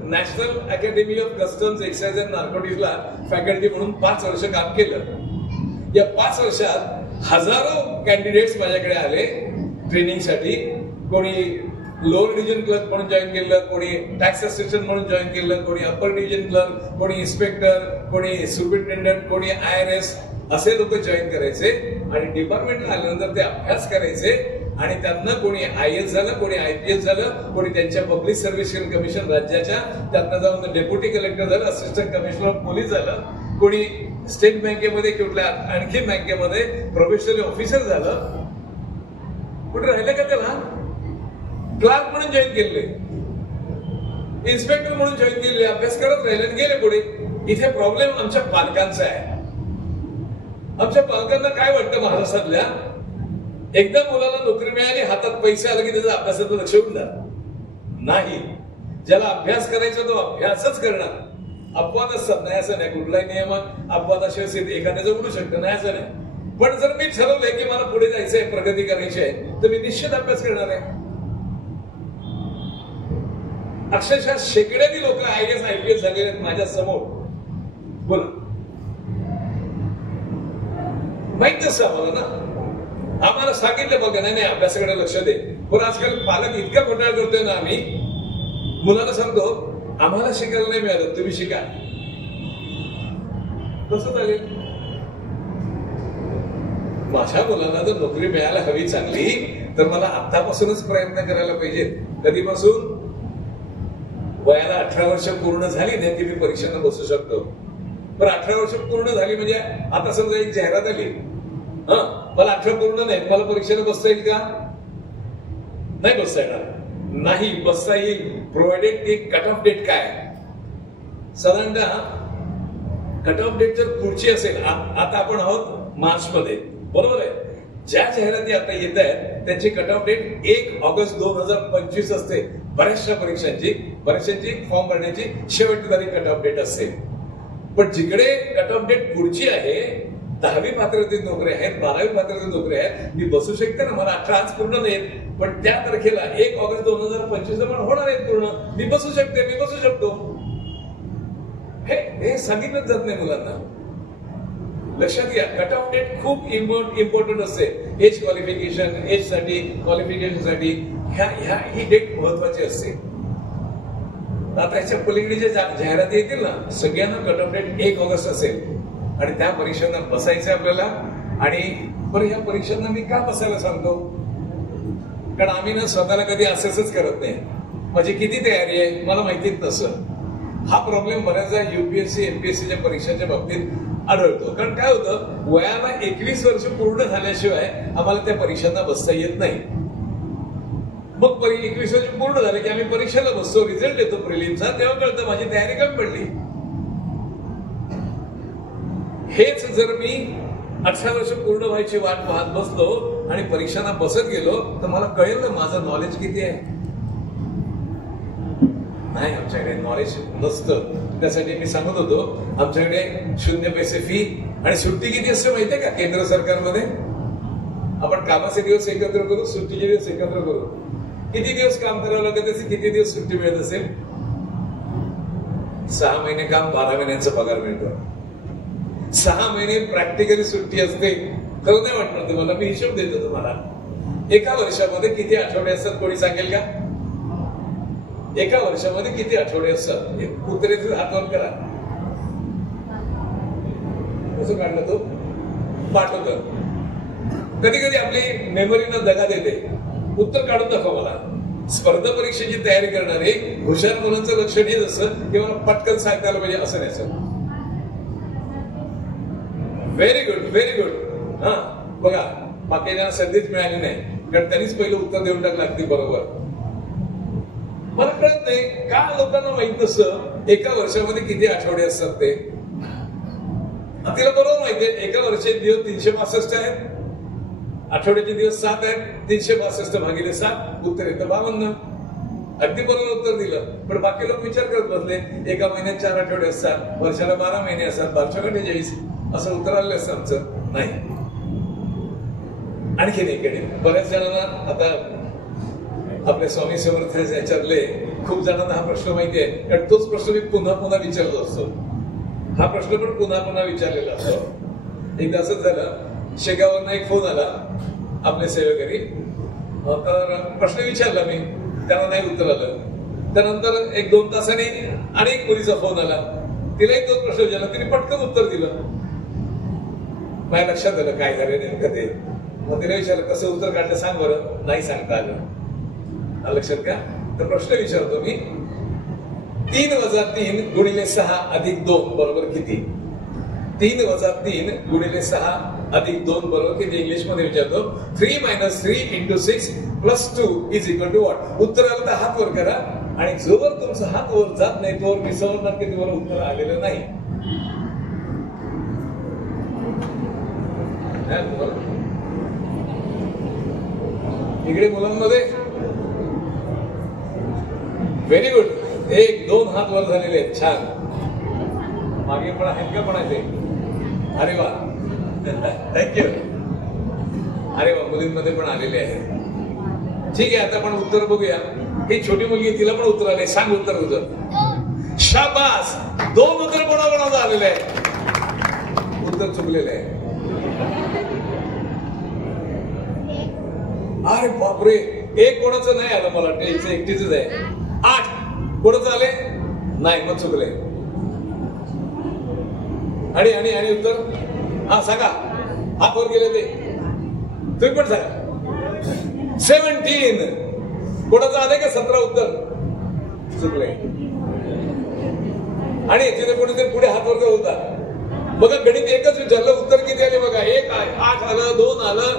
national academy of customs excise and नार्कोटिक्सला फॅकल्टी म्हणून 5 वर्ष काम केलं. या 5 वर्षात हजारो कॅन्डिडेट्स माझ्याकडे आले ट्रेनिंगसाठी. कोणी लोअर डिव्हिजन क्लर्क म्हणून जॉईन केलं, कोणी टॅक्स असिस्टंट म्हणून जॉईन केलं, कोणी अप्पर डिव्हिजन क्लर्क, कोणी इन्स्पेक्टर, कोणी सुपरिटेंडंट, कोणी IRS असे लोक जॉईन करायचे आणि डिपार्टमेंटला आल्यानंतर ते अभ्यास करायचे आणि त्यांना कोणी IAS झालं, कोणी IPS झालं, कोणी त्यांच्या पब्लिक सर्व्हिस कमिशन राज्याच्या त्यातनं जाऊन डेप्युटी कलेक्टर झालं, असिस्टंट कमिशनर ऑफ पोलीस झालं, कोणी स्टेट बँकेमध्ये कुठल्या आणखी बँकेमध्ये प्रोफेशनल ऑफिसर झालं. कुठे राहिलं का त्याला? क्लार्क म्हणून जॉईन केले, इन्स्पेक्टर म्हणून जॉईन केले, अभ्यास करत राहिले आणि गेले पुढे. इथे प्रॉब्लेम आमच्या पालकांचा आहे. आमच्या पालकांना काय वाटतं महाराष्ट्रातल्या, एकदा मुलाला नोकरी मिळाली, हातात पैसे आले की त्याचा अभ्यासाचं लक्ष होऊन नाही. ज्याला अभ्यास करायचा तो अभ्यासच करणार. अपवाद असतात, नाही असं नाही, कुठलाही नियम अपवादाशिवाय एखाद्याचं उडू शकतं, नाही असं नाही. पण जर मी ठरवलंय की मला पुढे जायचंय, प्रगती करायची आहे, तर मी निश्चित अभ्यास करणार आहे. अक्षरशः शेकड्यानी लोक IAS IPS झालेले आहेत माझ्या समोर. बोला माहित नसतं आम्हाला ना, आम्हाला सांगितलं बघा नाही नाही अभ्यासाकडे लक्ष दे. पण आजकाल पालक इतका घोटाळा करतोय ना, आम्ही मुलाला सांगतो आम्हाला शिकायला नाही मिळालं, तुम्ही शिका. कसं चालेल? माझ्या मुलांना जर नोकरी मिळायला हवी चांगली तर मला आतापासूनच प्रयत्न करायला पाहिजे. कधीपासून? वयाला 18 वर्ष पूर्ण झाली नाही की मी परीक्षेला बसू शकतो. पण 18 वर्ष पूर्ण झाली म्हणजे आता समजा एक जाहिरात आली, मला 18 पूर्ण नाही, मला परीक्षेला बसता येईल का? नाही बसता येणार. नाही बसता येईल, प्रोव्हाइडेड ती कट ऑफ डेट काय साधारणतः कट ऑफ डेट जर पुढची असेल, आता आपण आहोत मार्च मध्ये, बरोबर आहे. ज्या जाहिराती आता येत आहेत त्यांची कट ऑफ डेट 1 ऑगस्ट 2025 असते. बऱ्याचशा परीक्षांची फॉर्म भरण्याची शेवटची तारीख कट ऑफ डेट असते. पण जिकडे कट ऑफ डेट पुढची आहे, 10वी पात्रतेत नोकरी आहेत, 12वी पात्रतेत नोकरी आहेत, मी बसू शकते ना. मला 18 आज पूर्ण नाहीत, पण त्या तारखेला 1 ऑगस्ट 2025 मला होणार आहेत पूर्ण, मी बसू शकतो. हे सांगितलंच जात नाही मुलांना. लक्षात घ्या, कट ऑफ डेट खूप इम्पॉर्टंट असते. एज क्वालिफिकेशन, एज साठी, क्वालिफिकेशन साठी ही डेट महत्वाची असते. आता याच्या पलीकडे जे जाहिराती येतील ना, सगळ्यांना कट ऑफ डेट 1 ऑगस्ट असेल आणि त्या परीक्षांना बसायचं आपल्याला. आणि बरं, या परीक्षांना मी का बसायला सांगतो? कारण आम्ही ना स्वतःला कधी असेसच करत नाही. माझी किती तयारी आहे मला माहितीच नसतं. हा प्रॉब्लेम बऱ्याचदा युपीएससी एमपीएससीच्या परीक्षांच्या बाबतीत आढळतो. कारण काय होतं, वयाला 21 वर्ष पूर्ण झाल्याशिवाय आम्हाला त्या परीक्षांना बसता येत नाही. मग 21 वर्ष पूर्ण झाले की आम्ही परीक्षेला बसतो, रिझल्ट येतो प्रिलिमचा, तेव्हा कळतं माझी तयारी कमी पडली. हेच जर मी 18 वर्ष पूर्ण व्हायची वाट पाहत बसलो आणि परीक्षांना बसत गेलो तर मला कळेल ना माझं नॉलेज किती आहे. नाही, आमच्याकडे नॉलेज नसतं. त्यासाठी मी सांगत होतो, आमच्याकडे 0 पैसे फी आणि सुट्टी किती असते माहितीये का केंद्र सरकारमध्ये? आपण कामाचे दिवस एकत्र करू, सुट्टीचे दिवस एकत्र करू. किती दिवस काम करावं लागत असेल, किती दिवस सुट्टी मिळत असेल? 6 महिने काम, 12 महिन्यांचा पगार मिळतो. 6 महिने प्रॅक्टिकली सुट्टी असते. खरं नाही वाटणार तुम्हाला? मी हिशोब देतो तुम्हाला. एका वर्षामध्ये किती आठवडे असतात कोणी सांगेल का? एका वर्षामध्ये किती आठवडे असतात? कुत्रेचे हातवर करा. कसं काढलं तो पाठवतो. कधी कधी आपली मेमरीनं दगा देते. उत्तर काढून दाखवा मला. स्पर्धा परीक्षेची तयारी करणारे हुशार मुलांचं लक्षण हेच असतं की मला पटकन सांगता आलं पाहिजे, असं नाही sir. Very good, very good. हा बघा, बाकीच्या संधीच मिळाली नाही कारण त्यांनीच पहिलं उत्तर देऊन टाकलं अगदी बरोबर. मला कळत नाही का लोकांना माहित नसतं एका वर्षामध्ये किती आठवडे असतात ते. तिला बरोबर माहितीये, एका वर्षाचे दिवस 365 आहेत, आठवड्याचे दिवस 7 आहेत. 365 भागिले 7 उत्तर येतं 52. अगदी बरोबर उत्तर दिलं. पण बाकी लोक विचार करत बसले, एका महिन्यात 4 आठवडे असतात, वर्षाला 12 महिने असतात, 12×48 असं उत्तर आलं असतं आमचं. नाही. आणखीन इकडे बऱ्याच जणांना, आता आपल्या स्वामी समर्थ याच्यातले खूप जणांना हा प्रश्न माहिती आहे, कारण तोच प्रश्न मी पुन्हा पुन्हा विचारत असतो. हा प्रश्न पण पुन्हा पुन्हा विचारलेला असतो. एकदा असंच झालं, शेगाववरनं एक फोन आला आपल्या सेवेकरी. तर प्रश्न विचारला मी, त्यांना नाही उत्तर आलं. त्यानंतर 1-2 तासांनी आणि एक मुलीचा फोन आला, तिला एक 2 प्रश्न विचारला, तिने पटकन उत्तर दिलं. माझ्या लक्षात आलं काय झालं नेमकं ते. मग तिला विचारलं कसं उत्तर काढलं सांग बरं. नाही सांगता आलं. लक्षात का? तर प्रश्न विचारतो मी, 3 + 3 × 6 + 2 बरोबर किती? 3 + 3 × 6 + 2 बरोबर किती? इंग्लिश मध्ये विचारतो. 3 - 3 × 6 + 2 = what? उत्तर आलं तर हात वर करा. आणि जोवर तुमचा हात वर जात नाही तोवर मी समजणार की तुम्हाला उत्तर आलेलं नाही. इकडे मुलांमध्ये व्हेरी गुड, 1-2 हात वर झालेले आहेत. छान. मागे पण आहेत का पण आहे? अरे वा, थँक्यू. अरे वा, मुलींमध्ये पण आलेले आहेत. ठीक आहे, आता आपण उत्तर बघूया. ही छोटी मुलगी, तिला पण उत्तर आले. सांग उत्तर तुझं. शाबास. 2 उत्तर कोणाकोणाचं आलेले आहे? उत्तर चुकलेलं आहे. अरे बापरे, 1 कोणाचं नाही आलं. मला वाटतं एकटीच आहे. 8 कोणाचं आले? नाही, मग चुकले. आणि आणि आणि उत्तर हा सांगा. हात वर गेले ते तुम्ही पण सांगा. 17 कोणाचं आले का? 17 उत्तर चुकले. आणि तिथे कोणीतरी पुढे हात वर होता. बघा, गणित एकच विचारलं, उत्तर किती आले बघा. 1 8 आलं, 2 आलं,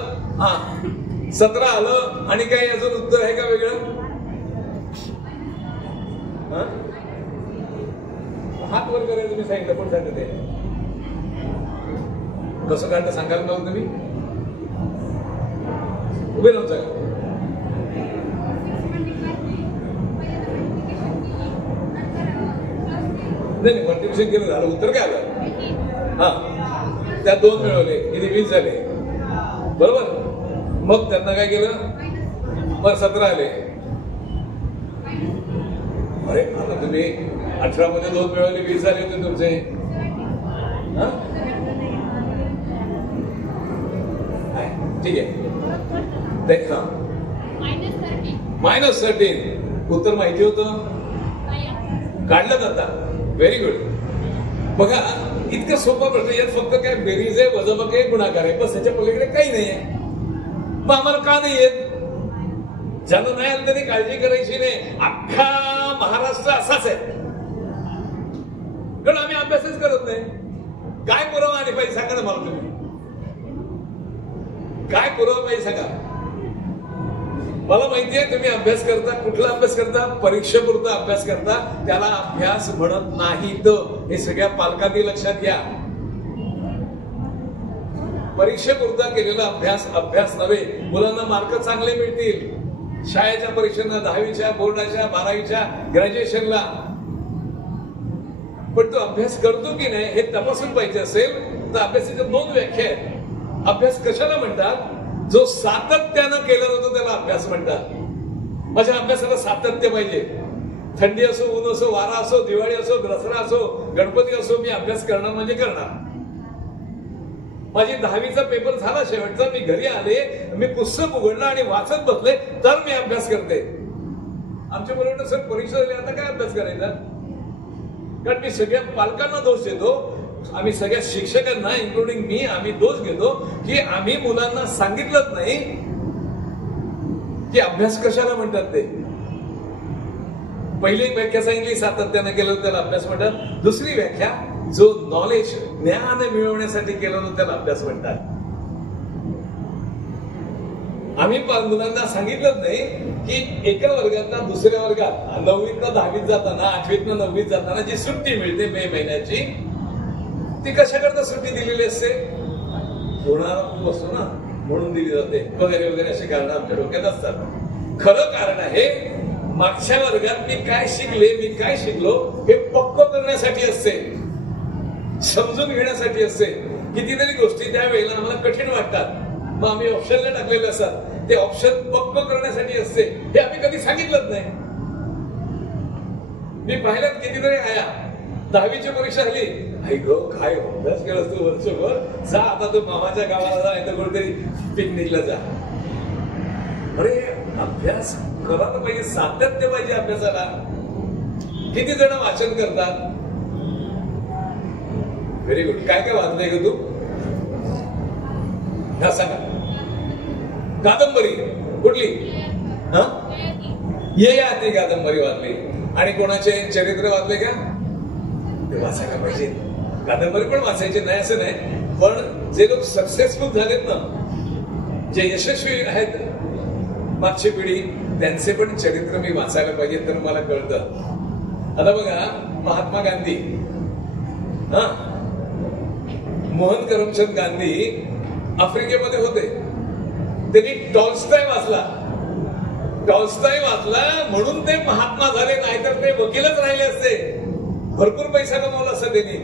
17 आलं. आणि काही अजून उत्तर आहे का वेगळं? हात वर करायचं तुम्ही सांगितलं, पण सांगत ते कसं काढलं सांगाल मला तुम्ही? उभे राहून सांगा. नाही, मल्टिप्लिकेशन केलं झालं. उत्तर काय आलं? हा, त्यात 2 मिळवले, किती? 20 झाले. बरोबर. मग त्यांना काय केलं? मग 17 आले. अरे आता तुम्ही 18 मध्ये 2 मिळवले, 20 झाले होते तुमचे. ठीक आहे. हा -13 उत्तर माहिती होतं, काढलं जातं. Very good. बघा इतकं सोपा प्रश्न, यात फक्त काय बेरीज आहे, वजाबाकी आहे, गुणाकार आहे, बस त्याच्या पलीकडे काही नाहीये. मग आम्हाला का नाही येत? ज्यांना नाही आलं तरी काळजी करायची नाही. अख्खा महाराष्ट्र असाच आहे, कारण आम्ही अभ्यासच करत नाही. काय पुरावा आले पाहिजे सांगा ना मला तुम्ही, काय पुरावा पाहिजे सांगा. मला माहितीये तुम्ही अभ्यास करता. कुठला अभ्यास करता? परीक्षेपुरता अभ्यास करता. त्याला अभ्यास म्हणत नाहीत. हे सगळ्या पालकांनी लक्षात घ्या. परीक्षेपुरता केलेला अभ्यास अभ्यास नव्हे. मुलांना मार्क चांगले मिळतील शाळेच्या परीक्षांना, 10वीच्या, बोर्डाच्या, 12वीच्या, ग्रॅज्युएशनला, पण तो अभ्यास करतो की नाही हे तपासून पाहिजे असेल तर अभ्यासाच्या 2 व्याख्या आहेत. अभ्यास कशाला म्हणतात? जो सातत्यानं केला जातो त्याला अभ्यास म्हणतात. माझ्या अभ्यासाला सातत्य पाहिजे. थंडी असो, ऊन असो, वारा असो, दिवाळी असो, दसरा असो, गणपती असो, मी अभ्यास करणार म्हणजे करणार. माझी 10वीचा पेपर झाला शेवटचा, मी घरी आले, मी पुस्तक उघडलं आणि वाचत बसले तर मी अभ्यास करते. आमच्या बरोबर सर परीक्षा झाली, आता काय अभ्यास करायचा? कारण मी सगळ्या पालकांना दोष देतो, आम्ही सगळ्या शिक्षकांना इन्क्लुडिंग मी, आम्ही दोष घेतो की आम्ही मुलांना सांगितलंच नाही की अभ्यास कशाला म्हणतात. ते पहिली व्याख्या सांगितली, सातत्यानं केलं त्याला अभ्यास म्हणतात. दुसरी व्याख्या, जो नॉलेज, ज्ञान मिळवण्यासाठी केलं त्याला अभ्यास म्हणतात. आम्ही मुलांना सांगितलंच नाही की एका वर्गात दुसऱ्या वर्गात, 9वीतनं 10वीत जाताना, 8वीतनं 9वीत जाताना जी सुट्टी मिळते मे महिन्याची, ती कशाकरता सुट्टी दिलेली असते? होणार असतो ना म्हणून दिली जाते, वगैरे वगैरे अशी कारण आमच्या डोक्यात असतात. खरं कारण आहे, मागच्या वर्गात मी काय शिकले, मी काय शिकलो हे पक्क करण्यासाठी असते, समजून घेण्यासाठी असते. कितीतरी गोष्टी त्यावेळेला आम्हाला कठीण वाटतात, मग आम्ही ऑप्शनला टाकलेले असतात. ते ऑप्शन पक्क करण्यासाठी असते. हे आम्ही कधी सांगितलंच नाही. मी पाहिल्यात कितीतरी आया 10वीची परीक्षा झाली, आई गो काय अभ्यास केलास तू वर्षभर, जा आता तू मामाच्या गावाला जा, नाही तर कुठेतरी पिकनिकला जा. अरे अभ्यास करायला पाहिजे, सातत्य पाहिजे अभ्यासाला. किती जण वाचन करतात? Very good. काय काय वाचलंय का तू? हा सांगा. कादंबरी कुठली? ययाती कादंबरी वाचली. आणि कोणाचे चरित्र वाचले का? ते वाचायला पाहिजे. कादंबरी पण वाचायची नाही असं नाही, पण जे लोक सक्सेसफुल झालेत ना, जे यशस्वी आहेत मागची पिढी, त्यांचे पण चरित्र मी वाचायला पाहिजे, तर मला कळतं. आता बघा, महात्मा गांधी, मोहन करमचंद गांधी आफ्रिकेमध्ये होते. त्यांनी टॉल्स्टॉय वाचला. टॉल्स्टॉय वाचला म्हणून ते महात्मा झाले, नाहीतर ते वकीलच राहिले असते. भरपूर पैसा कमावला असता त्यांनी.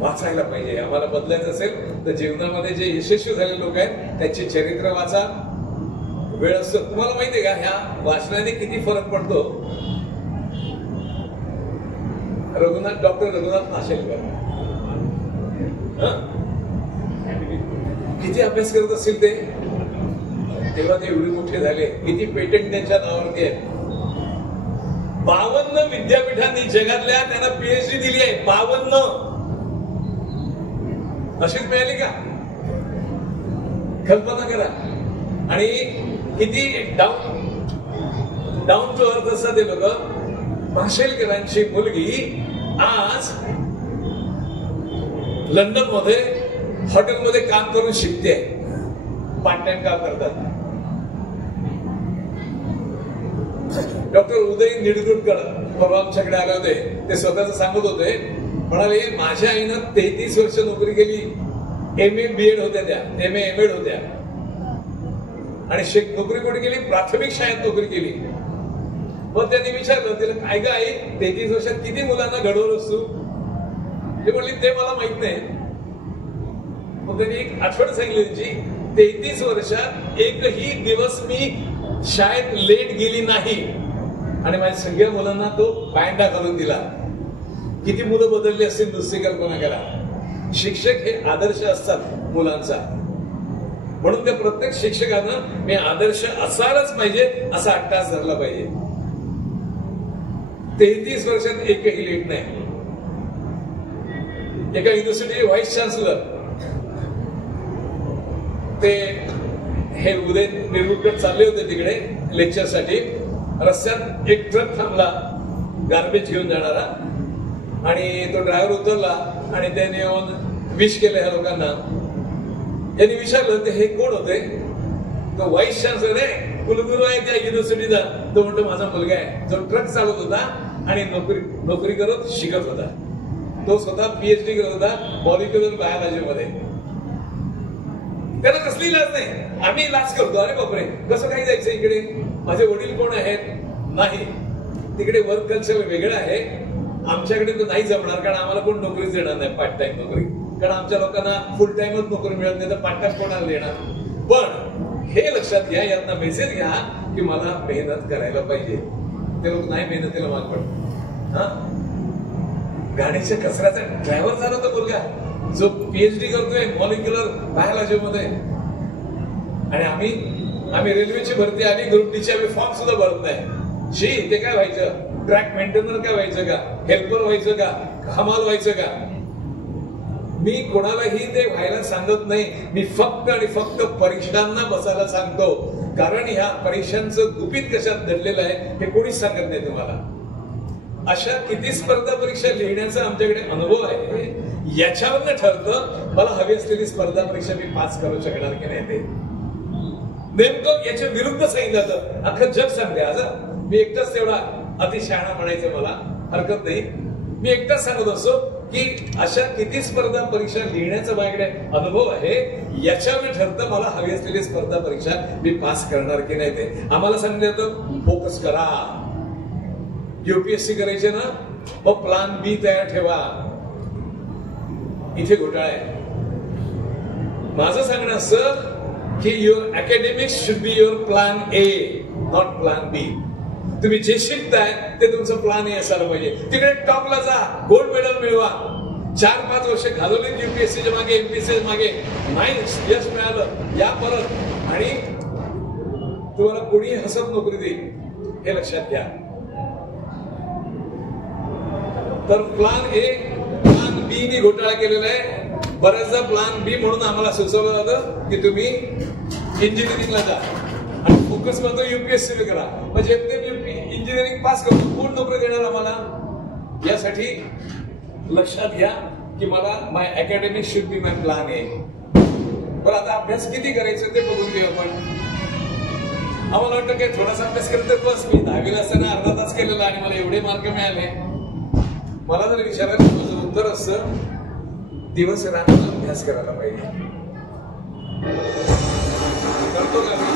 वाचायला पाहिजे. आम्हाला बदलायचं असेल तर जीवनामध्ये जे यशस्वी झालेले लोक आहेत त्यांची चरित्र वाचा. वेळ असतो. तुम्हाला माहितीये का ह्या वाचनाने किती फरक पडतो? डॉक्टर रघुनाथ माशेलकर किती अभ्यास करत असतील ते, तेव्हा ते एवढे मोठे झाले. किती पेटंट त्यांच्या नावावरती आहेत. 52 विद्यापीठांनी जगातल्या त्यांना पीएचडी दिली आहे. 52 अशीच मिळाली का? कल्पना करा. आणि किती डाऊन टू अर्थ असतात ते लोक. माशेलकरांची मुलगी आज लंडन मध्ये हॉटेलमध्ये काम करून शिकते, पार्ट टाइम काम करतात. डॉक्टर उदय निडगुडकर परवा आमच्याकडे आले होते. ते स्वतःच सांगत होते, म्हणाले माझ्या आईनं 33 वर्ष नोकरी केली. MA BEd होत्या त्या, MA MEd होत्या. आणि नोकरी कुठे केली? प्राथमिक शाळेत नोकरी केली. मग त्यांनी विचारलं तिला, काय ग आई 33 वर्षात किती मुलांना घडवलंस तू? ते म्हणली ते मला माहित नाही. मग त्यांनी एक आठवण सांगितली त्यांची, 33 वर्षात एकही दिवस मी शाळेत लेट गेली नाही आणि माझ्या सगळ्या मुलांना तो बँडा घालून दिला. किती मुलं बदलली असतील नुसती कल्पना करा. शिक्षक हे आदर्श असतात मुलांचा. म्हणून त्या प्रत्येक शिक्षकानं मी आदर्श असायलाच पाहिजे असा अट्टास धरला पाहिजे. 33 वर्षात एकही लेट नाही. एका युनिव्हर्सिटीचे व्हाईस चान्सलर ते हे उदय निरगुडकर चालले होते तिकडे लेक्चरसाठी. रस्त्यात एक ट्रक थांबला गार्बेज घेऊन जाणारा आणि तो ड्रायव्हर उतरला आणि त्याने येऊन विश केलं ह्या लोकांना. यांनी विचारलं ते हे कोण होते. तो व्हाईस चान्सलर आहे, कुलगुरू आहे त्या युनिव्हर्सिटीचा. तो म्हणतो माझा मुलगा आहे जो ट्रक चालवत होता आणि नोकरी करत शिकत होता. तो स्वतः PhD करत होता मॉलिक्युलर बायोलॉजी मध्ये. त्याला कसली लाज नाही. आम्ही लाज करतो, अरे बापरे कसं काही जायचं इकडे, माझे वडील कोण आहेत. नाही, तिकडे वर्क कल्चर वेगळं आहे. आमच्याकडे तर नाही जमणार कारण आम्हाला कोण नोकरीच देणार नाही, पार्ट टाइम नोकरी. कारण आमच्या लोकांना फुल टाइमच नोकरी मिळत नाही तर पार्ट टाइम कोणाला देणार. पण हे लक्षात घ्या, यांना मेसेज घ्या की मला मेहनत करायला पाहिजे. ते लोक नाही मेहनतीला माग पडतात. गाडीच्या कचऱ्याचा ड्रायव्हर झाला तो मुलगा जो PhD करतोय मॉलिक्युलर बायोलॉजी मध्ये. आणि आम्ही रेल्वेची भरती आली, ग्रुप डी ची आम्ही फॉर्म सुद्धा भरत नाही. शी ते काय व्हायचं, ट्रॅक मेंटेनर काय व्हायचं का, हेल्पर व्हायचं का, हमाल व्हायचं का. मी कोणालाही ते व्हायला सांगत नाही. मी फक्त आणि फक्त परीक्षांना बसायला सांगतो. कारण ह्या परीक्षांचं गुपित कशात दडलेलं आहे हे कोणीच सांगत नाही तुम्हाला. अशा किती स्पर्धा परीक्षा लिहिण्याचा आमच्याकडे अनुभव आहे, याच्यावरनं ठरतं मला हवी असलेली स्पर्धा परीक्षा मी पास करू शकणार की नाही. ते नेमकं याच्या विरुद्ध सांगितलं जातं. अख्खं जग सांगते. आज मी एकटाच तेवढा अतिशहाणा म्हणायचं मला हरकत नाही. मी एकटाच सांगत असतो की अशा किती स्पर्धा परीक्षा लिहिण्याचा माझ्याकडे अनुभव आहे, याच्यावर ठरतं मला हवी असलेली स्पर्धा परीक्षा मी पास करणार की नाही. ते आम्हाला सांगितलं जातं फोकस करा. UPSC करायचे ना, मग प्लान B तयार ठेवा. इथे घोटाळा आहे. माझं सांगणं असं की your academics should be your plan A, not plan B. तुम्ही जे शिकताय ते तुमचं प्लान A असायला पाहिजे. तिकडे टॉपला जा, गोल्ड मेडल मिळवा. 4-5 वर्ष घालवली UPSCच्या मागे, MPSCच्या मागे, नाही यश मिळालं, या परत आणि तुम्हाला कोणी हसत नोकरी देईल हे लक्षात घ्या. तर प्लान A, प्लान B ने घोटाळा केलेला आहे. बऱ्याचदा प्लान B म्हणून आम्हाला सुचवलं जातं की तुम्ही इंजिनिअरिंगला जा आणि फोकस करतो UPSC करा. म्हणजे इंजिनिअरिंग पास करतो, कोण नोकरी देणार आम्हाला. यासाठी लक्षात घ्या की मला my academic should be my plan A. पण आता अभ्यास किती करायचं ते बघून घेऊ आपण. आम्हाला वाटतं की थोडासा अभ्यास करतो बस. मी 10वीला असताना अर्धा तास केलेला आणि मला एवढे मार्क मिळाले. मला जर विचारायला माझं उत्तर असतं दिवस रात्र अभ्यास करायला पाहिजे. करतो का मी?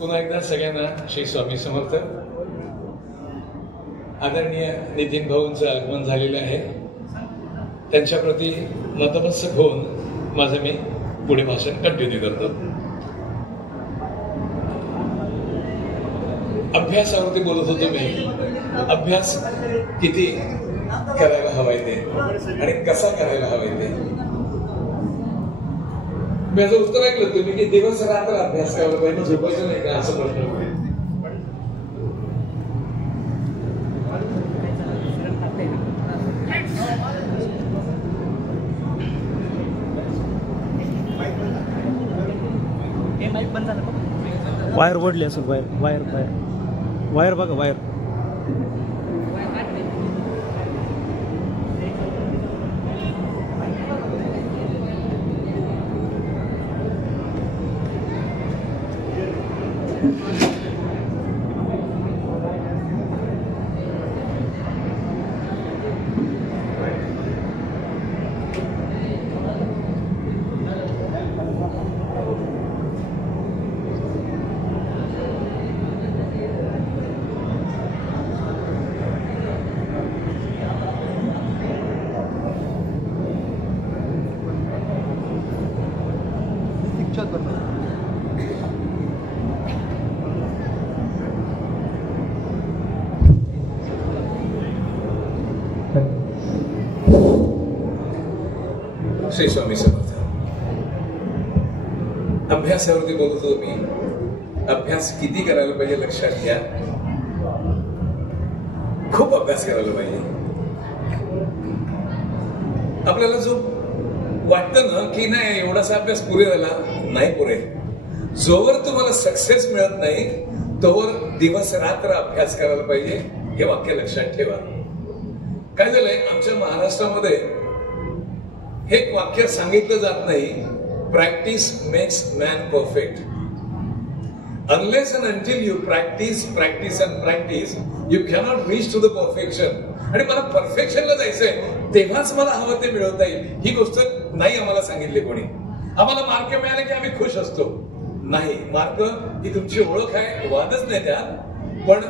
पुन्हा एकदा सगळ्यांना श्री स्वामी समर्थ. आदरणीय नितीन भाऊंचं आगमन झालेलं आहे. त्यांच्याप्रती नतमस्तक होऊन माझं मी पुढे भाषण कंटिन्यू करतो. अभ्यासावरती बोलत होतो मी. अभ्यास किती करायला हवाय ते आणि कसा करायला हवाय ते. माझं उत्तर ऐकलं तुम्ही की दिवस रात्र अभ्यास करायला पाहिजे, झोपायचं नाही का असं प्रश्न. वायर ओढली असेल. वायर वायर वायर वायर बघा वायर. श्री स्वामी समर्थ. अभ्यासावरती बोलत होतो मी. अभ्यास किती करायला पाहिजे लक्षात घ्या. खूप अभ्यास करायला पाहिजे. आपल्याला जो वाटतं ना की नाही एवढासा अभ्यास पुरे झाला, नाही पुरे. जोवर तुम्हाला सक्सेस मिळत नाही तोवर दिवस रात्र अभ्यास करायला पाहिजे. हे वाक्य लक्षात ठेवा. काय झालंय आमच्या महाराष्ट्रामध्ये हे वाक्य सांगितलं जात नाही. Practice makes man perfect. Unless and until you practice practice and practice you cannot reach to the perfection. आणि मला परफेक्शनला जायचंय तेव्हाच मला हवं ते मिळवता येईल ही गोष्ट नाही आम्हाला सांगितली कोणी. आम्हाला मार्क मिळाले की आम्ही खुश असतो. नाही, मार्क ही तुमची ओळख आहे, वादच नाही त्यात. पण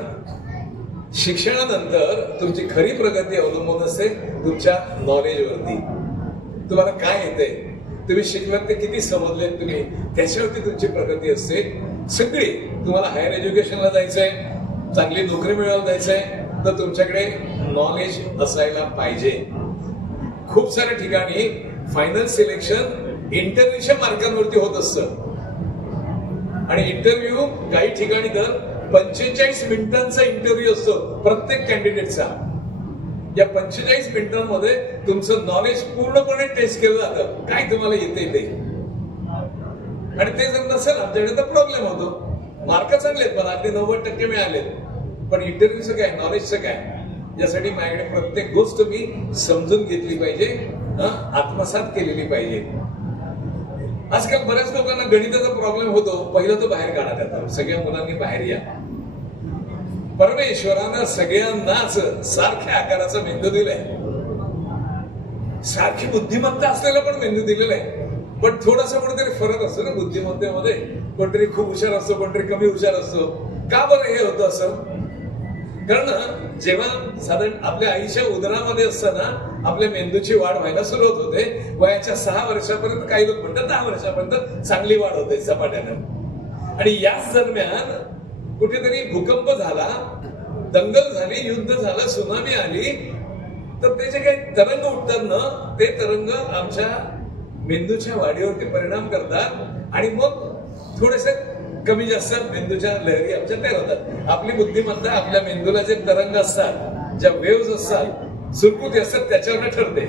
शिक्षणानंतर तुमची खरी प्रगती अवलंबून असते तुमच्या नॉलेजवरती. तुम्हाला काय येतंय, तुम्ही शिकलात ते किती समजलेत तुम्ही, त्याच्यावरती तुमची प्रगती असते सगळी. तुम्हाला हायर एज्युकेशनला जायचंय, चांगली नोकरी मिळवायला जायचंय तर तुमच्याकडे नॉलेज असायला पाहिजे. खूप साऱ्या ठिकाणी फायनल सिलेक्शन इंटरव्ह्यूच्या मार्कांवरती होत असतं. आणि इंटरव्ह्यू काही ठिकाणी तर 45 मिनिटांचा इंटरव्ह्यू असतो प्रत्येक कॅन्डिडेटचा. या 45 मिनिटांमध्ये तुमचं नॉलेज पूर्णपणे टेस्ट केलं जातं, काय तुम्हाला येते ते. आणि ते जर नसेल आमच्याकडे तर प्रॉब्लेम होतो. मार्क चांगले आहेत, पण अगदी 90% मिळालेत, पण इंटरव्ह्यूचं काय, नॉलेजचं काय. यासाठी माझ्याकडे प्रत्येक गोष्ट मी समजून घेतली पाहिजे, आत्मसात केलेली पाहिजे. आजकाल बऱ्याच लोकांना गणिताचा प्रॉब्लेम होतो. पहिलं तर बाहेर काढा त्यात, सगळ्या मुलांनी बाहेर या. परमेश्वरानं सगळ्यांनाच सारख्या आकाराचा मेंदू दिलाय, सारखी बुद्धिमत्ता असलेला पण मेंदू दिलेला आहे. पण थोडासा कुठेतरी फरक असतो ना बुद्धिमत्तेमध्ये. कोणतरी खूप हुशार असतो, कोणतरी कमी हुशार असतो. का बरं हे होतं असं? कारण जेव्हा साधारण आपल्या आईच्या उदरामध्ये असताना आपल्या मेंदूची वाढ व्हायला सुरुवात होते. वयाच्या 6 वर्षापर्यंत, काही लोक म्हणतात 10 वर्षापर्यंत चांगली वाढ होते झपाट्यानं. आणि याच दरम्यान कुठेतरी भूकंप झाला, दंगल झाली, युद्ध झालं, सुनामी आली, तर ते जे काही तरंग उठतात ना ते तरंग आमच्या मेंदूच्या वाढीवरती परिणाम करतात. आणि मग थोडेसे कमी जास्त मेंदूच्या लहरी आमच्या तयार होतात. आपली बुद्धिमत्ता आपल्या मेंदूला जे तरंग असतात, ज्या वेव्ज असतात, सुरकुती असतात, त्याच्यावर ठरते.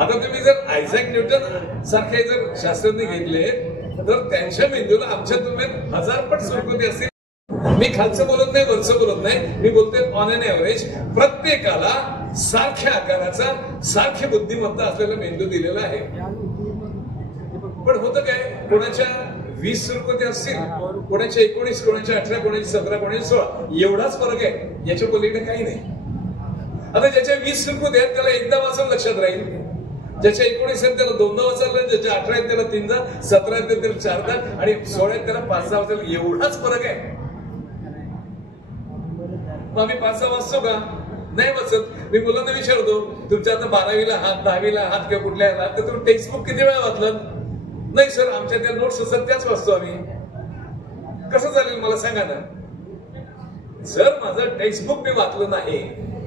आता तुम्ही जर आयझॅक न्यूटन सारखे जर शास्त्रज्ञ घेतले तर त्यांच्या मेंदूला आमच्या तुलनेत 1000 पट सुरकुती असतील. मी खालचं बोलत नाही, वरचं बोलत नाही, मी बोलतोय ऑन एन एव्हरेज प्रत्येकाला सारख्या आकाराचा, सारखी बुद्धिमत्ता असलेला मेंदू दिलेला आहे. पण होतं काय, कोणाच्या 20 सुरकुती असतील, कोणाच्या 19, कोणाच्या 18, कोणाची 17, कोणाची 16, एवढाच फरक आहे. याच्या पलीकडे काही नाही. आता ज्याच्या 20 सुरकुती आहेत त्याला एकदा वाचून लक्षात राहील, ज्याच्या 19 आहेत त्याला 2 वाचायला, ज्याच्या 18 आहेत त्याला 3 दा, 17 आहेत त्याला 4 दा आणि 16 आहेत त्याला 5-6 वाचायला. एवढाच फरक आहे. मग आम्ही 5-6 वाचतो का? नाही वाचत. मी मुलांना विचारतो, तुमच्या आता 12वीला आहात, 10वीला आहात किंवा कुठल्या आहात, तर तुम्ही टेक्स्टबुक किती वेळा वाचलं? नाही सर, आमच्या त्या नोट्स असतात त्याच वाचतो आम्ही. कसं चालेल मला सांगा ना. जर माझं टेक्स्टबुक मी वाचलं नाही,